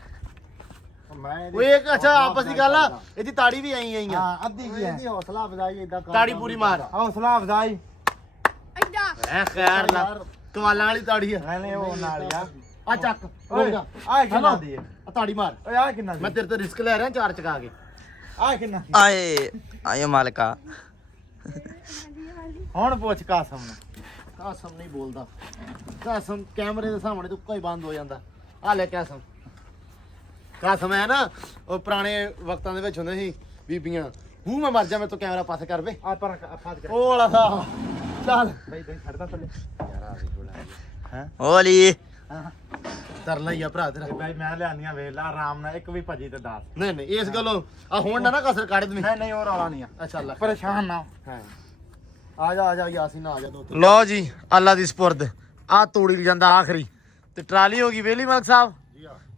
ਮੈਂ ਓਏ ਇੱਕ ਅੱਛਾ ਆਪਸ ਦੀ ਗੱਲ ਆ, ਇਹਦੀ ਤਾੜੀ ਵੀ ਆਈ ਆ। ਹਾਂ ਅੱਧੀ ਕੀ ਹੈ ਹੌਸਲਾ ਅਫਜ਼ਾਈ ਇਦਾਂ ਤਾੜੀ ਪੂਰੀ ਮਾਰ। ਹੌਸਲਾ ਅਫਜ਼ਾਈ ਐ ਖੈਰ ਲਾ ਕਵਾਲਾਂ ਵਾਲੀ ਤਾੜੀ ਆ। ਨਹੀਂ ਉਹ ਨਾਲ ਆ ਆ ਚੱਕ ਓਏ ਆ ਕਿੰਨਾ ਦੀ ਹੈ? ਆ ਤਾੜੀ ਮਾਰ। ਓਏ ਆ ਕਿੰਨਾ ਮੈਂ ਤੇਰੇ ਤੋਂ ਰਿਸਕ ਲੈ ਰਿਹਾ ਚਾਰ ਚਕਾ ਕੇ। ਆ ਕਿੰਨਾ ਆਏ ਮਲਕਾ ਹੁਣ ਪੁੱਛ ਕਾਸਮ ਨੂੰ ਕਾਸਮ ਨਹੀਂ ਬੋਲਦਾ। ਕਾਸਮ ਕੈਮਰੇ ਦੇ ਸਾਹਮਣੇ ਤੁੱਕਾ ਹੀ ਬੰਦ ਹੋ ਜਾਂਦਾ। ਆ ਲੈ ਕਾਸਮ। ਕਾਸਮ ਹੈ ਨਾ ਉਹ ਪੁਰਾਣੇ ਵਕਤਾਂ ਦੇ ਵਿੱਚ ਹੁੰਦੇ ਸੀ ਬੀਬੀਆਂ, ਹੂੰ ਮੈਂ ਮਰ ਜਾ ਮੈਂ ਤੂੰ ਕੈਮਰਾ ਪਾਸੇ ਕਰ ਵੇ। ਆ ਪਰ ਫਾਦ ਕਰ ਉਹ ਵਾਲਾ ਸਾਹ ਚੱਲ ਬਈ ਛੱਡਦਾ ਥੱਲੇ ਓਲੀ ਤਰਲਾ ਹੀ ਆ ਭਰਾ ਤੇਰਾ। ਬਈ ਮੈਂ ਲਿਆਂਦੀਆਂ ਵੇਲਾ ਆਰਾਮ ਨਾਲ ਇੱਕ ਵੀ ਭੱਜੀ ਤੇ ਦੱਸ। ਨਹੀਂ ਨਹੀਂ ਇਸ ਗੱਲੋਂ ਆ ਹੁਣ ਨਾ ਕਸਰ ਕੱਢ ਦਵੀਂ। ਨਹੀਂ ਉਹ ਰੌਲਾ ਨਹੀਂ ਆ। ਅੱਛਾ ਅੱਲਾ ਪਰੇਸ਼ਾਨ ਨਾ ਹਾਂ ਆ ਜਾ ਯਾਸੀਨ ਆ ਜਾ ਦੋ ਲਓ ਜੀ ਅੱਲਾ ਦੀ ਸਪੁਰਦ ਆ ਤੋੜੀ ਜਾਂਦਾ ਆਖਰੀ ਤੇ ਟਰਾਲੀ ਹੋ ਗਈ ਵੇਲੀ ਮਲਕ ਸਾਹਿਬ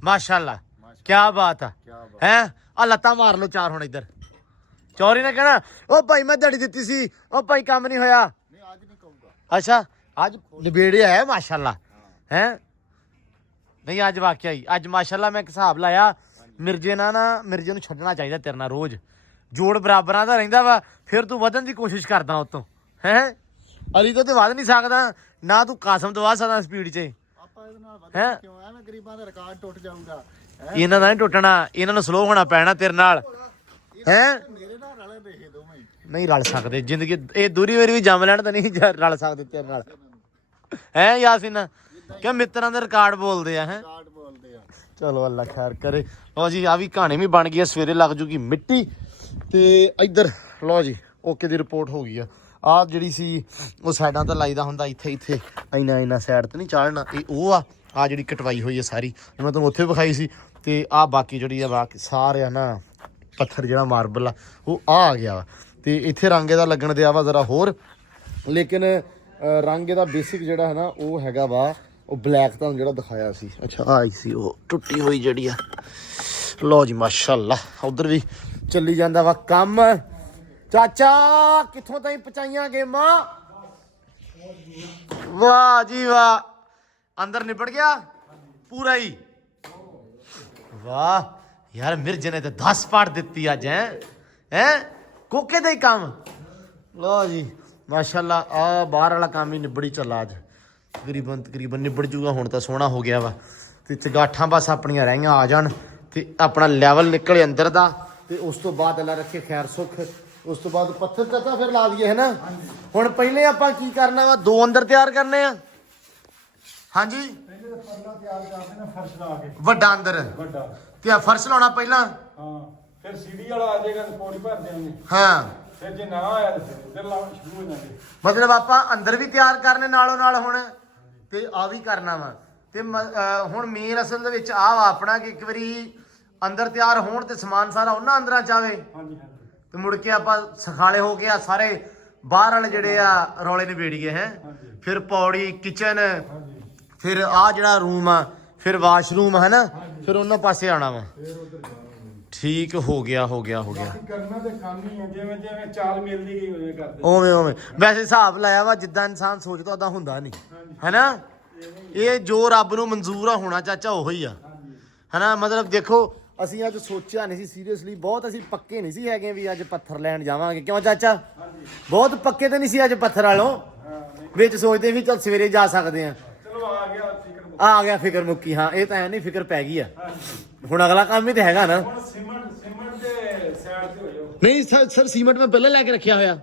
ਮਾਸ਼ਾਅੱਲਾ ਕੀ ਬਾਤ ਹੈ ਆ ਲੱਤਾਂ ਮਾਰ ਲਓ ਚਾਰ ਹੁਣ ਇੱਧਰ ਚੌਰੀ ਨੇ ਕਹਿਣਾ ਉਹ ਭਾਈ ਮੈਂ ਦੜੀ ਦਿੱਤੀ ਸੀ ਉਹ ਭਾਈ ਕੰਮ ਨਹੀਂ ਹੋਇਆ ਨਹੀਂ ਅੱਜ ਨਹੀਂ ਕਹੂੰਗਾ। ਅੱਛਾ ਅੱਜ ਨਿਬੇੜਿਆ ਹੈ ਮਾਸ਼ਾਅੱਲਾ ਹੈ ਨਹੀਂ ਅੱਜ ਵਾਕਿਆ ਹੀ ਅੱਜ ਮਾਸ਼ਾਅੱਲਾ ਮੈਂ ਇੱਕ ਹਿਸਾਬ ਲਾਇਆ ਮਿਰਜੇ ਨੂੰ ਛੱਡਣਾ ਚਾਹੀਦਾ ਤੇਰੇ ਨਾਲ ਰੋਜ਼ ਜੋੜ ਬਰਾਬਰਾਂ ਦਾ ਰਹਿੰਦਾ ਵਾ ਫਿਰ ਤੂੰ ਵਧਣ ਦੀ ਕੋਸ਼ਿਸ਼ ਕਰਦਾ ਉਤੋਂ ਹੈ ਅਲੀ ਤੋਂ ਤੇ ਵਧ ਨਹੀਂ ਸਕਦਾ ਨਾ ਤੂੰ ਕਾਸਮ ਤੋਂ ਵਧ ਸਕਦਾ ਸਪੀਡ 'ਚ ਆਪਾਂ ਇਹਦੇ ਨਾਲ ਹੈਂ? ਵਧੇ ਕਿਉਂ ਐਵੇਂ ਗਰੀਬਾਂ ਦਾ ਰਿਕਾਰਡ ਟੁੱਟ ਜਾਊਗਾ। ਇਹਨਾਂ ਦਾ ਨਹੀਂ ਟੁੱਟਣਾ ਇਹਨਾਂ ਨੂੰ ਸਲੋ ਹੋਣਾ ਪੈਣਾ ਤੇਰੇ ਨਾਲ ਹੈ ਮੇਰੇ ਨਾਲ ਰਲੇ ਦੇਖੇ ਦੋਵੇਂ ਨਹੀਂ ਰਲ ਸਕਦੇ ਜ਼ਿੰਦਗੀ ਇਹ ਦੂਰੀ ਵਾਰੀ ਵੀ ਜੰਮ ਲੈਣ ਤਾਂ ਨਹੀਂ ਰਲ ਸਕਦੇ ਤੇਰੇ ਨਾਲ ਹੈ ਯਾਸੀਨ ਕਿ ਮਿੱਤਰਾਂ ਦੇ ਰਿਕਾਰਡ ਬੋਲਦੇ ਆ ਹੈ ਰਿਕਾਰਡ ਬੋਲਦੇ ਆ। ਚਲੋ ਅੱਲਾ ਖੈਰ ਕਰੇ। ਲਓ ਜੀ ਆ ਵੀ ਕਹਾਣੀ ਵੀ ਬਣ ਗਈ ਹੈ ਸਵੇਰੇ ਲੱਗ ਜੂਗੀ ਮਿੱਟੀ ਤੇ ਇੱਧਰ ਲਓ ਜੀ ਓਕੇ ਦੀ ਰਿਪੋਰਟ ਹੋ ਗਈ ਆ। ਆ ਜਿਹੜੀ ਸੀ ਉਹ ਸਾਈਡਾਂ ਤਾਂ ਲਾਈਦਾ ਹੁੰਦਾ ਇੱਥੇ ਇੰਨਾ ਸਾਈਡ ਤੇ ਨਹੀਂ ਚਾੜਨਾ ਇਹ ਉਹ ਆ ਜਿਹੜੀ ਕਟਵਾਈ ਹੋਈ ਹੈ ਸਾਰੀ ਮੈਂ ਤੁਹਾਨੂੰ ਉੱਥੇ ਵਿਖਾਈ ਸੀ ਤੇ ਆ ਬਾਕੀ ਜਿਹੜੀ ਆ ਬਾਕੀ ਸਾਰੇ ਨਾ ਪੱਥਰ ਜਿਹੜਾ ਮਾਰਬਲ ਆ ਉਹ ਆ ਗਿਆ ਵਾ ਤੇ ਇੱਥੇ ਰੰਗ ਇਹਦਾ ਲੱਗਣ ਦਿਆ ਵਾ ਜ਼ਰਾ ਹੋਰ ਲੇਕਿਨ ਰੰਗ ਇਹਦਾ ਬੇਸਿਕ ਜਿਹੜਾ ਹੈ ਨਾ ਉਹ ਹੈਗਾ ਵਾ ਉਹ ਬਲੈਕ ਤੁਹਾਨੂੰ ਜਿਹੜਾ ਦਿਖਾਇਆ ਸੀ। ਅੱਛਾ ਆਈ ਸੀ ਉਹ ਟੁੱਟੀ ਹੋਈ ਜਿਹੜੀ ਆ। ਲਓ ਜੀ ਮਾਸ਼ਾਅੱਲਾ ਉਧਰ ਵੀ ਚੱਲੀ ਜਾਂਦਾ ਵਾ ਕੰਮ। ਚਾਚਾ ਕਿੱਥੋਂ ਤਾਈਂ ਪਚਾਈਆਂ ਗੇਮਾਂ ਵਾਹ ਜੀ ਵਾਹ ਅੰਦਰ ਨਿਬੜ ਗਿਆ ਪੂਰਾ ਹੀ ਵਾਹ ਯਾਰ ਮਿਰਜੇ ਨੇ ਤੇ 10 ਪਾਟ ਦਿੱਤੀ ਅੱਜ ਹੈ ਕੋਕੇ ਦਾ ਹੀ ਕੰਮ। ਲਓ ਜੀ ਮਾਸ਼ਾਅੱਲਾ ਆ ਬਾਹਰ ਵਾਲਾ ਕੰਮ ਹੀ ਨਿਬੜੀ ਚੱਲਾ ਅੱਜ ਤਕਰੀਬਨ ਨਿਬੜ ਜੂਗਾ ਹੁਣ ਤਾਂ ਸੋਹਣਾ ਹੋ ਗਿਆ ਵਾ ਤੇ ਚਗਾਠਾਂ ਬਸ ਆਪਣੀਆਂ ਰਹੀਆਂ ਆ ਜਾਣ ਤੇ ਆਪਣਾ ਲੈਵਲ ਨਿਕਲੇ ਅੰਦਰ ਦਾ ਤੇ ਉਸ ਤੋਂ ਬਾਅਦ ਅੱਲਾ ਰੱਖੇ ਖੈਰ ਸੁੱਖ ਉਸ ਤੋਂ ਬਾਅਦ ਪੱਥਰ ਚਾਚਾ ਫਿਰ ਲਾ ਦਈਏ ਹੈ ਨਾ। ਹੁਣ ਪਹਿਲੇ ਆਪਾਂ ਕੀ ਕਰਨਾ ਵਾ ਦੋ ਅੰਦਰ ਤਿਆਰ ਕਰਨੇ ਆ ਹਾਂਜੀ ਪਹਿਲੇ ਤਾਂ ਪਰਲਾ ਤਿਆਰ ਕਰਦੇ ਨਾ ਫਰਸ਼ ਲਾ ਕੇ ਵੱਡਾ ਅੰਦਰ ਵੱਡਾ ਤੇ ਆ ਫਰਸ਼ ਲਾਉਣਾ ਪਹਿਲਾਂ ਹਾਂ ਫਿਰ ਸੀੜੀ ਵਾਲਾ ਆ ਜਾਏਗਾ ਤੇ ਪੌੜੀ ਭਰ ਦੇਵਾਂਗੇ ਹਾਂ ਫਿਰ ਜੇ ਨਾ ਆਇਆ ਤਾਂ ਫਿਰ ਉਧਰ ਲਾਉਣਾ ਸ਼ੁਰੂ ਹੋ ਜਾਣਗੇ। ਮਤਲਬ ਆਪਾਂ ਅੰਦਰ ਵੀ ਤਿਆਰ ਕਰਨੇ ਨਾਲੋਂ ਨਾਲ ਹੁਣ ਤੇ ਆ ਵੀ ਕਰਨਾ ਵਾ ਤੇ ਹੁਣ ਮੇਨ ਅਸਲ ਦੇ ਵਿੱਚ ਆ ਵਾ ਆਪਣਾ ਕਿ ਇੱਕ ਵਾਰੀ ਅੰਦਰ ਤਿਆਰ ਹੋਣ ਤੇ ਸਮਾਨ ਸਾਰਾ ਉਹਨਾਂ ਅੰਦਰਾਂ ਚ ਆਵੇ ਹਾਂਜੀ ਤੇ ਮੁੜ ਕੇ ਆਪਾਂ ਸਖਾਲੇ ਹੋ ਕੇ ਆ ਸਾਰੇ ਬਾਹਰ ਵਾਲੇ ਜਿਹੜੇ ਆ ਰੌਲੇ ਨਿਬੇੜੀਏ ਹੈ ਫਿਰ ਪੌੜੀ ਕਿਚਨ ਫਿਰ ਆ ਜਿਹੜਾ ਰੂਮ ਆ ਫਿਰ ਵਾਸ਼ਰੂਮ ਹੈ ਨਾ ਫਿਰ ਉਹਨਾਂ ਪਾਸੇ ਆਣਾ ਵਾ ਠੀਕ ਹੋ ਗਿਆ ਕਰਨਾ ਤੇ ਕੰਮ ਹੀ ਹੈ ਜਿਵੇਂ ਜਿਵੇਂ ਚਾਲ ਮਿਲਦੀ ਗਈ ਉਵੇਂ ਕਰਦੇ। ਉਵੇਂ ਵੈਸੇ ਹਿਸਾਬ ਲਾਇਆ ਵਾ ਜਿੱਦਾਂ ਇਨਸਾਨ ਸੋਚਦਾ ਉਦਾਂ ਹੁੰਦਾ ਨਹੀਂ ਹੈਨਾ। ਇਹ ਜੋ ਰੱਬ ਨੂੰ ਮਨਜ਼ੂਰ ਆ ਹੋਣਾ ਚਾਚਾ ਉਹੀ ਆ ਹੈਨਾ। ਮਤਲਬ ਦੇਖੋ ਅਸੀਂ ਅੱਜ ਸੋਚਿਆ ਨਹੀਂ ਸੀ ਸੀਰੀਅਸਲੀ ਬਹੁਤ ਅਸੀਂ ਪੱਕੇ ਨਹੀਂ ਸੀ ਹੈਗੇ ਵੀ ਅੱਜ ਪੱਥਰ ਲੈਣ ਜਾਵਾਂਗੇ ਕਿਉਂ ਚਾਚਾ ਬਹੁਤ ਪੱਕੇ ਤੇ ਨਹੀਂ ਸੀ ਅੱਜ ਪੱਥਰ ਵਾਲੋਂ ਵਿੱਚ ਸੋਚਦੇ ਵੀ ਚੱਲ ਸਵੇਰੇ ਜਾ ਸਕਦੇ ਆ ਚਲੋ ਆ ਗਿਆ ਫਿਕਰ ਮੁੱਕੀ। ਹਾਂ ਇਹ ਤਾਂ ਹੈ ਨਹੀਂ ਫਿਕਰ ਪੈ ਗਈ ਆ ਹੁਣ ਅਗਲਾ ਕੰਮ ਹੀ ਤੇ ਹੈਗਾ ਨਾ। ਹੁਣ ਸੀਮੈਂਟ ਦੇ ਸਾਈਡ ਤੇ ਹੋ ਜਾਓ। ਨਹੀਂ ਸਰ ਸੀਮੈਂਟ ਮੈਂ ਪਹਿਲਾਂ ਲੈ ਕੇ ਰੱਖਿਆ ਹੋਇਆ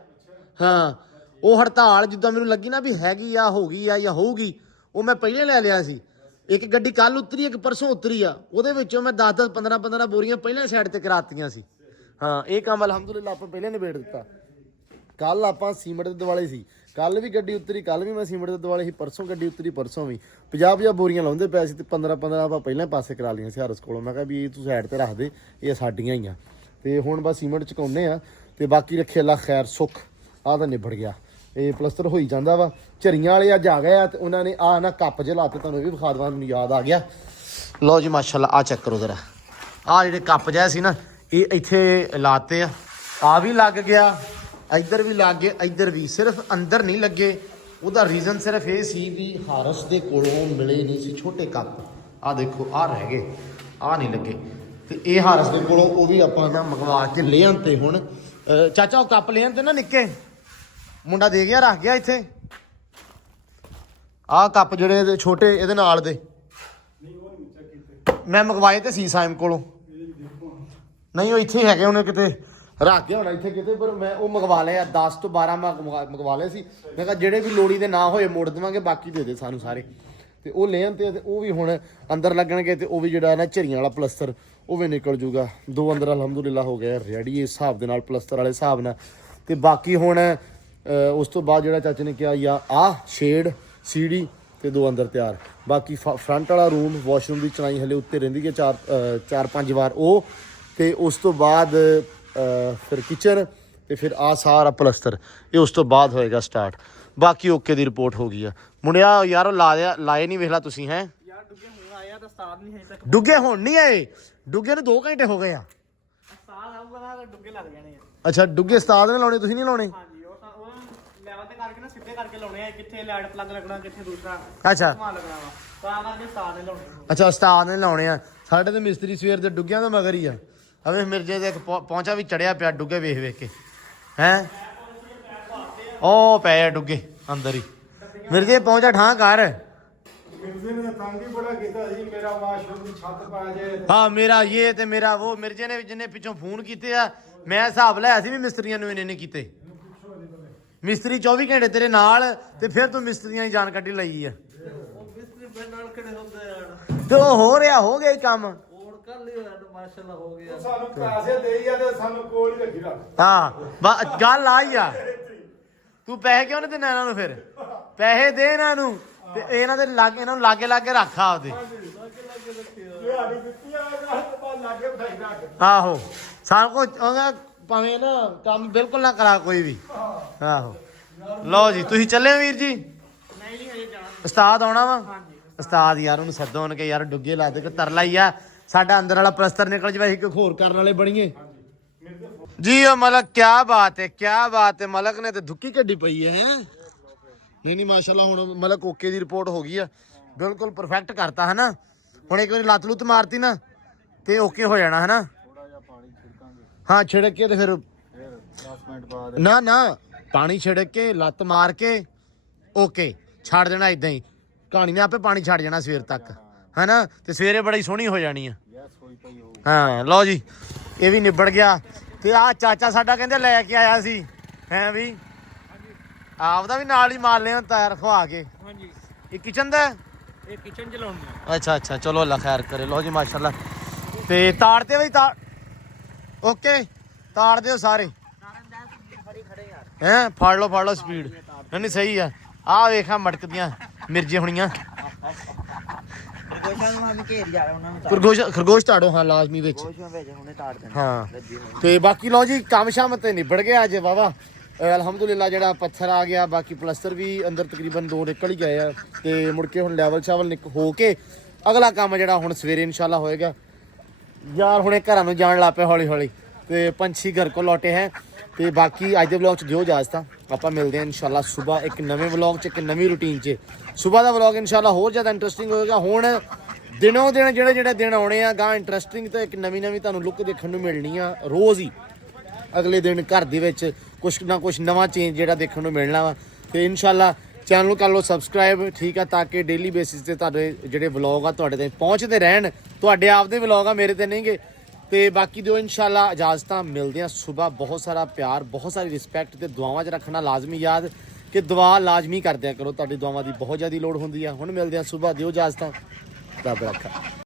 ਹਾਂ ਉਹ ਹੜਤਾਲ ਜਿੱਦਾਂ ਮੈਨੂੰ ਲੱਗੀ ਨਾ ਵੀ ਹੈਗੀ ਆ ਹੋ ਗਈ ਆ ਜਾਂ ਹੋਊਗੀ ਉਹ ਮੈਂ ਪਹਿਲੇ ਲੈ ਲਿਆ ਸੀ। ਇੱਕ ਗੱਡੀ ਕੱਲ ਉਤਰੀ ਇੱਕ ਪਰਸੋਂ ਉਤਰੀ ਆ ਉਹਦੇ ਵਿੱਚੋਂ ਮੈਂ 10 15 ਬੋਰੀਆਂ ਪਹਿਲਾਂ ਸਾਈਡ ਤੇ ਕਰਾਤੀਆਂ ਸੀ। ਹਾਂ ਇਹ ਕੰਮ ਅਲਹਮਦੁਲਿਲਾ ਆਪਾਂ ਪਹਿਲੇ ਨਿਬੇੜ ਦਿੱਤਾ। ਕੱਲ ਆਪਾਂ ਸੀਮੈਂਟ ਦੇ ਦਿਵਾਲੇ ਸੀ ਕੱਲ ਵੀ ਗੱਡੀ ਉਤਰੀ ਕੱਲ ਵੀ ਮੈਂ ਸੀਮੈਂਟ ਦੇ ਦਿਵਾਲੇ ਸੀ ਪਰਸੋਂ ਗੱਡੀ ਉਤਰੀ ਪਰਸੋਂ ਵੀ 50 ਬੋਰੀਆਂ ਲਾਉਂਦੇ ਪਏ ਸੀ ਤੇ 15 ਆਪਾਂ ਪਹਿਲਾਂ ਪਾਸੇ ਕਰਾ ਲਈਆਂ ਸੀ ਹਰਸ ਕੋਲੋਂ। ਮੈਂ ਕਿਹਾ ਵੀ ਇਹ ਤੂੰ ਸਾਈਡ ਤੇ ਰੱਖ ਦੇ ਇਹ ਸਾਡੀਆਂ ਹੀ ਆ ਤੇ ਹੁਣ ਬਸ ਸੀਮੈਂਟ ਚਕਾਉਂਦੇ ਆ ਤੇ ਬਾਕੀ ਰੱਖੇ ਅੱਲਾ ਖੈਰ ਸੁੱਖ ਆਹ ਤਾਂ ਨਿਬੜ ਗਿਆ। ਇਹ ਪਲਸਤਰ ਹੋਈ ਜਾਂਦਾ ਵਾ। ਝਰੀਆਂ ਵਾਲੇ ਅੱਜ ਆ ਗਏ ਆ ਤੇ ਉਹਨਾਂ ਨੇ ਆ ਨਾ ਕੱਪ ਜੇ ਲਾਤੇ ਤੁਹਾਨੂੰ ਇਹ ਵੀ ਵਿਖਾ ਦਵਾਂ ਮੈਨੂੰ ਯਾਦ ਆ ਗਿਆ। ਲਓ ਜੀ ਮਾਸ਼ਾਅੱਲਾ ਆ ਚੈੱਕ ਕਰੋ ਜ਼ਰਾ ਆ ਜਿਹੜੇ ਕੱਪ ਜਿਹਾ ਸੀ ਨਾ ਇਹ ਇੱਥੇ ਲਾਤੇ ਆ ਵੀ ਲੱਗ ਗਿਆ ਇੱਧਰ ਵੀ ਲੱਗ ਗਏ ਇੱਧਰ ਵੀ ਸਿਰਫ ਅੰਦਰ ਨਹੀਂ ਲੱਗੇ। ਉਹਦਾ ਰੀਜ਼ਨ ਸਿਰਫ ਇਹ ਸੀ ਵੀ ਹਾਰਸ ਦੇ ਕੋਲੋਂ ਮਿਲੇ ਨਹੀਂ ਸੀ ਛੋਟੇ ਕੱਪ ਆ ਦੇਖੋ ਆ ਰਹਿ ਗਏ ਆ ਨਹੀਂ ਲੱਗੇ ਤੇ ਇਹ ਹਾਰਸ ਦੇ ਕੋਲੋਂ ਉਹ ਵੀ ਆਪਾਂ ਨਾ ਮੰਗਵਾ ਕੇ ਲੈ ਆਂਤੇ। ਹੁਣ ਚਾਚਾ ਉਹ ਕੱਪ ਲੈ ਆਂਤੇ ਨਾ ਨਿੱਕੇ ਮੁੰਡਾ ਦੇ ਗਿਆ ਰੱਖ ਗਿਆ ਇੱਥੇ ਆਹ ਕੱਪ ਜਿਹੜੇ ਇਹਦੇ ਛੋਟੇ ਇਹਦੇ ਨਾਲ ਦੇ ਮੈਂ ਮੰਗਵਾਏ ਤੇ ਸੀ ਸਾਇਮ ਕੋਲੋਂ ਨਹੀਂ ਉਹ ਇੱਥੇ ਹੈਗੇ ਉਹਨੇ ਕਿਤੇ ਰੱਖ ਕੇ ਹੋਣਾ ਇੱਥੇ ਕਿਤੇ, ਪਰ ਮੈਂ ਉਹ ਮੰਗਵਾ ਲਿਆ 10 ਤੋਂ 12 ਮੰਗਵਾ ਲਏ ਸੀ। ਮੈਂ ਕਿਹਾ ਜਿਹੜੇ ਵੀ ਲੋੜੀ ਦੇ ਨਾ ਹੋਏ ਮੋੜ ਦੇਵਾਂਗੇ, ਬਾਕੀ ਦੇ ਦੇ ਸਾਨੂੰ ਸਾਰੇ। ਤੇ ਉਹ ਲੈ ਆਂਦੇ ਤੇ ਉਹ ਵੀ ਹੁਣ ਅੰਦਰ ਲੱਗਣਗੇ, ਤੇ ਉਹ ਵੀ ਜਿਹੜਾ ਨਾ ਝਰੀਆਂ ਵਾਲਾ ਪਲਸਤਰ ਉਹ ਵੀ ਨਿਕਲ ਜੂਗਾ। 2 ਅੰਦਰ ਅਲਹਮਦੁਲਿਲਾ ਹੋ ਗਿਆ ਰੈਡੀ ਇਸ ਹਿਸਾਬ ਦੇ ਨਾਲ, ਪਲਸਤਰ ਵਾਲੇ ਹਿਸਾਬ ਨਾਲ। ਤੇ ਬਾਕੀ ਹੁਣ ਉਸ ਤੋਂ ਬਾਅਦ ਜਿਹੜਾ ਚਾਚੇ ਨੇ ਕਿਹਾ ਜਾਂ ਸ਼ੇਡ ਸੀੜੀ ਤੇ 2 ਅੰਦਰ ਤਿਆਰ। ਬਾਕੀ ਫਰੰਟ ਵਾਲਾ ਰੂਮ ਵਾਸ਼ਰੂਮ ਦੀ ਚਣਾਈ ਹਲੇ ਉੱਤੇ ਰਹਿੰਦੀ ਹੈ 4-5 ਵਾਰ ਉਹ। ਤੇ ਉਸ ਤੋਂ ਬਾਅਦ ਫਿਰ ਕਿਚਨ ਤੇ ਫਿਰ ਸਾਰਾ ਪਲਸਤਰ, ਇਹ ਉਸ ਤੋਂ ਬਾਅਦ ਹੋਏਗਾ ਸਟਾਰਟ। ਬਾਕੀ ਓਕੇ ਦੀ ਰਿਪੋਰਟ ਹੋ ਗਈ ਆ ਮੁੰਡਿਆ। ਯਾਰ ਲਾਏ ਨਹੀਂ, ਵੇਖ ਲਾ ਤੁਸੀਂ ਹੈ ਡੁੱਗੇ ਹੁਣ ਨਹੀਂ ਆਏ, ਡੁੱਗੇ ਨੂੰ 2 ਘੰਟੇ ਹੋ ਗਏ ਆ। ਡੁੱਗੇ ਲੱਗ ਜਾਣੇ ਅੱਛਾ ਡੁੱਗੇ ਉਸਤਾਦ ਨੇ ਲਾਉਣੇ, ਤੁਸੀਂ ਨਹੀਂ ਲਾਉਣੇ? ਹਾਂਜੀ, ਉਹ ਲੈਵਲ ਤੇ ਕਰਕੇ ਨਾ ਸਿੱਧੇ ਕਰਕੇ ਲਾਉਣੇ ਆ, ਕਿੱਥੇ ਲਾਈਟ ਪਲੱਗ ਲੱਗਣਾ, ਕਿੱਥੇ ਦੂਸਰਾ ਅੱਛਾ ਸਮਾਨ ਲੱਗਣਾ ਵਾ, ਤਾਂ ਕਰਕੇ ਉਸਤਾਦ ਨੇ ਲਾਉਣੇ। ਅੱਛਾ ਉਸਤਾਦ ਨੇ ਲਾਉਣੇ ਆ। ਸਾਡੇ ਤੇ ਮਿਸਤਰੀ ਸਵੇਰ ਦੇ ਡੁੱਗਿਆਂ ਦਾ ਮਗਰ ਹੀ ਆ। ਅਵੇ ਮਿਰਜੇ ਦੇ ਇੱਕ ਪਹੁੰਚਾ ਵੀ ਚੜਿਆ ਪਿਆ ਡੁੱਗੇ ਵੇਖ ਵੇਖ ਕੇ ਹੈ। ਉਹ ਪਏ ਆ ਡੁੱਗੇ ਅੰਦਰ ਹੀ। ਮਿਰਜੇ ਪਹੁੰਚਾ ਠਾਂ ਕਰ। ਮਿਰਜ਼ੇ ਨੇ ਤੰਗ ਹੀ ਬੜਾ ਕੀਤਾ ਸੀ, ਮੇਰਾ ਵਾਸ਼ਰੂਮ ਦੀ ਛੱਤ ਪਾ ਜੇ। ਹਾਂ ਮੇਰਾ ਇਹ ਤੇ ਮੇਰਾ ਉਹ। ਮਿਰਜੇ ਨੇ ਜਿੰਨੇ ਪਿੱਛੋਂ ਫੋਨ ਕੀਤੇ ਆ, ਮੈਂ ਹਿਸਾਬ ਲਾਇਆ ਸੀ ਵੀ ਮਿਸਤਰੀਆਂ ਨੂੰ ਇਹਨੇ ਕੀਤੇ। ਮਿਸਤਰੀ 24 ਘੰਟੇ ਤੇਰੇ ਨਾਲ, ਤੇ ਫਿਰ ਤੂੰ ਮਿਸਤਰੀਆਂ ਦੀ ਜਾਨ ਕੱਢੀ ਲਈ ਆ। ਮਿਸਤਰੀ ਮੇਰੇ ਨਾਲ ਕਿਹੜੇ ਹੁੰਦੇ ਯਾਰ, ਤੇ ਉਹ ਹੋ ਰਿਹਾ, ਹੋ ਗਿਆ ਹੀ ਕੰਮ। ਹੋਰ ਕਰ ਲਿਓ ਯਾਰ, ਮਾਸ਼ਾਅੱਲਾ ਹੋ ਗਿਆ। ਸਾਨੂੰ ਪੈਸੇ ਦੇਈ ਆ ਤੇ ਸਾਨੂੰ ਕੋਲ ਹੀ ਰੱਖੀ ਰੱਖ। ਹਾਂ ਗੱਲ ਆਈ ਆ। ਤੂੰ ਪੈਸੇ ਕਿਉਂ ਨਹੀਂ ਦਿੰਦਾ ਇਹਨਾਂ ਨੂੰ? ਫਿਰ ਪੈਸੇ ਦੇ ਇਹਨਾਂ ਨੂੰ, ਤੇ ਇਹਨਾਂ ਦੇ ਲਾਗੇ, ਇਹਨਾਂ ਨੂੰ ਲਾਗੇ ਲਾਗੇ ਰੱਖ ਆਪਦੇ। ਦਿਹਾੜੀ ਦਿੱਤੀ ਆ ਤਾਂ ਲਾਗੇ ਬਿਠਾਈ ਰੱਖ। ਆਹੋ ਸਭ ਕੁਝ ਭਾਵੇਂ ਨਾ ਕੰਮ ਬਿਲਕੁਲ ਨਾ ਕਰਾ ਕੋਈ ਵੀ। ਆਹੋ ਲਓ ਜੀ, ਤੁਸੀਂ ਚੱਲੇ ਹੋ ਵੀਰ ਜੀ? ਨਹੀਂ ਨਹੀਂ ਹਜੇ ਜਾਣਾ। ਉਸਤਾਦ ਆਉਣਾ ਵਾ? ਉਸਤਾਦ ਯਾਰ ਉਹਨੂੰ ਸੱਦੋ, ਉਹਨੇ ਕਿ ਯਾਰ ਡੁੱਗੇ ਲਾ ਦੇ, ਕਿ ਤਰਲਾ ਹੀ ਆ ਸਾਡਾ ਅੰਦਰ ਵਾਲਾ ਪਲਸਤਰ ਨਿਕਲ ਜਾਵੇ, ਅਸੀਂ ਕੋਈ ਹੋਰ ਕਰਨ ਵਾਲੇ ਬਣੀਏ ਜੀ। ਉਹ ਮਲਕ ਕਿਆ ਬਾਤ ਹੈ, ਕਿਆ ਬਾਤ ਹੈ। ਮਲਕ ਨੇ ਤੇ ਦੁੱਕੀ ਕੱਢੀ ਪਈ ਹੈ। ਨਹੀਂ ਨਹੀਂ ਮਾਸ਼ਾਅੱਲਾ, ਹੁਣ ਮਲਕ ਓਕੇ ਦੀ ਰਿਪੋਰਟ ਹੋ ਗਈ ਆ, ਬਿਲਕੁਲ ਪਰਫੈਕਟ ਕਰਤਾ ਹੈ ਨਾ। ਹੁਣ ਇੱਕ ਵਾਰੀ ਲੱਤ ਲੁੱਤ ਮਾਰਤੀ ਨਾ ਤੇ ਓਕੇ ਹੋ ਜਾਣਾ ਹੈ ਨਾ। ਹਾਂ ਛਿੜਕ ਕੇ ਤੇ ਫਿਰ 10 ਮਿੰਟ ਬਾਅਦ ਨਾ ਪਾਣੀ ਛਿੜਕ ਕੇ ਲੱਤ ਮਾਰ ਕੇ ਓਕੇ ਛੱਡ ਦੇਣਾ। ਇਦਾਂ ਹੀ ਕਹਾਣੀ ਨੇ ਆਪੇ ਪਾਣੀ ਛੱਡ ਜਾਣਾ ਸਵੇਰ ਤੱਕ, ਹੈ ਨਾ। ਤੇ ਸਵੇਰੇ ਬੜੀ ਸੋਹਣੀ ਹੋ ਜਾਣੀ ਆ। ਹਾਂ ਲਓ ਜੀ, ਇਹ ਵੀ ਨਿਬੜ ਗਿਆ। ਤੇ ਆਹ ਚਾਚਾ ਸਾਡਾ ਕਹਿੰਦੇ ਲੈ ਕੇ ਆਇਆ ਸੀ ਹੈ ਵੀ, ਆਪਦਾ ਵੀ ਨਾਲ ਹੀ ਮਾਰ ਲਿਆ ਤਾਰ ਖਵਾ ਕੇ। ਹਾਂਜੀ, ਇਹ ਕਿਚਨ ਦਾ, ਇਹ ਕਿਚਨ ਚ ਲਾਉਣੀ। ਅੱਛਾ ਅੱਛਾ, ਚਲੋ ਅੱਲਾ ਖੈਰ ਕਰੇ। ਲਓ ਜੀ ਮਾਸ਼ਾਅੱਲਾ। ਤੇ ਤਾੜ ਤੇ ਬਈ ਤਾੜ ਓਕੇ, ਤਾੜ ਦਿਓ ਸਾਰੇ ਹੈ। ਫੜ ਲਓ ਸਪੀਡ। ਨਹੀਂ ਸਹੀ ਆ। ਆਹ ਵੇਖਾਂ ਮਟਕਦੀਆਂ ਮਿਰਜੇ ਹੋਣੀਆਂ। ਖਰਗੋਸ਼ ਤਾੜੋ ਹਾਂ ਲਾਜ਼ਮੀ ਵਿੱਚ। ਹਾਂ ਤੇ ਬਾਕੀ ਲਓ ਜੀ, ਕੰਮ ਸ਼ਾਮ ਤੇ ਨਿਬੜ ਗਿਆ ਅੱਜ ਵਾਵਾ ਅਲਹਮਦੁਲਿਲਾ। ਜਿਹੜਾ ਪੱਥਰ ਆ ਗਿਆ, ਬਾਕੀ ਪਲਸਤਰ ਵੀ ਅੰਦਰ ਤਕਰੀਬਨ 2 ਨਿਕਲ ਹੀ ਗਏ ਆ। ਤੇ ਮੁੜ ਕੇ ਹੁਣ ਲੈਵਲ ਸ਼ਾਵਲ ਹੋ ਕੇ ਅਗਲਾ ਕੰਮ ਜਿਹੜਾ ਹੁਣ ਸਵੇਰੇ ਇਨਸ਼ਾਅੱਲਾ ਹੋਏਗਾ। ਯਾਰ ਹੁਣੇ ਘਰਾਂ ਨੂੰ ਜਾਣ ਲੱਗ ਪਏ ਹੌਲੀ ਹੌਲੀ, ਤੇ ਪੰਛੀ ਘਰ ਕੋ ਲੌਟੇ ਹੈ। ਤੇ ਬਾਕੀ ਅੱਜ ਦੇ ਵਲੌਗ 'ਚ ਦਿਓ ਇਜਾਜ਼ਤ। ਆਪਾਂ ਮਿਲਦੇ ਹਾਂ ਇਨਸ਼ਾਅੱਲਾ ਸਵੇਰ ਇੱਕ ਨਵੇਂ ਵਲੌਗ 'ਚ, ਇੱਕ ਨਵੀਂ ਰੂਟੀਨ 'ਚ। ਸਵੇਰ ਦਾ ਵਲੌਗ ਇਨਸ਼ਾਅੱਲਾ ਹੋਰ ਜ਼ਿਆਦਾ ਇੰਟਰਸਟਿੰਗ ਹੋਏਗਾ। ਹੁਣ ਦਿਨੋਂ ਦਿਨ ਜਿਹੜੇ ਦਿਨ ਆਉਣੇ ਆ ਗਾਂ ਇੰਟਰਸਟਿੰਗ, ਤੇ ਇੱਕ ਨਵੀਂ ਤੁਹਾਨੂੰ ਲੁੱਕ ਦੇਖਣ ਨੂੰ ਮਿਲਣੀ ਆ ਰੋਜ਼ ਹੀ। ਅਗਲੇ ਦਿਨ ਘਰ ਦੇ ਵਿੱਚ ਕੁਛ ਨਾ ਕੁਛ ਨਵਾਂ ਚੇਂਜ ਜਿਹੜਾ ਦੇਖਣ ਨੂੰ ਮਿਲਣਾ ਵਾ। ਤੇ ਇਨਸ਼ਾਅੱਲਾ ਚੈਨਲ ਨੂੰ ਕਰ ਲਓ ਸਬਸਕ੍ਰਾਈਬ, ਠੀਕ ਆ, ਤਾਂ ਕਿ ਡੇਲੀ ਬੇਸਿਸ ਤੇ ਤੁਹਾਡੇ ਜਿਹੜੇ ਵਲੌਗ ਆ ਤੁਹਾਡੇ ਤੇ ਪਹੁੰਚਦੇ ਰਹਿਣ। ਤੁਹਾਡੇ ਆਪਦੇ ਵਲੌਗ ਆ, ਮੇਰੇ ਤੇ ਨਹੀਂਗੇ। ਤੇ ਬਾਕੀ ਦਿਓ ਇਨਸ਼ਾਅੱਲਾ ਇਜਾਜ਼ਤਾਂ। ਮਿਲਦੇ ਆ ਸਵੇਰ। ਬਹੁਤ ਸਾਰਾ ਪਿਆਰ, ਬਹੁਤ ਸਾਰੀ ਰਿਸਪੈਕਟ, ਤੇ ਦੁਆਵਾਂ 'ਚ ਰੱਖਣਾ ਲਾਜ਼ਮੀ ਯਾਦ ਕਿ ਦੁਆ ਲਾਜ਼ਮੀ ਕਰਦਿਆ ਕਰੋ। ਤੁਹਾਡੀ ਦੁਆਵਾਂ ਦੀ ਬਹੁਤ ਜ਼ਿਆਦਾ ਲੋੜ ਹੁੰਦੀ ਆ। ਹੁਣ ਮਿਲਦੇ ਆ ਸਵੇਰ। ਦਿਓ ਇਜਾਜ਼ਤਾਂ। ਰੱਬ ਰੱਖਾ।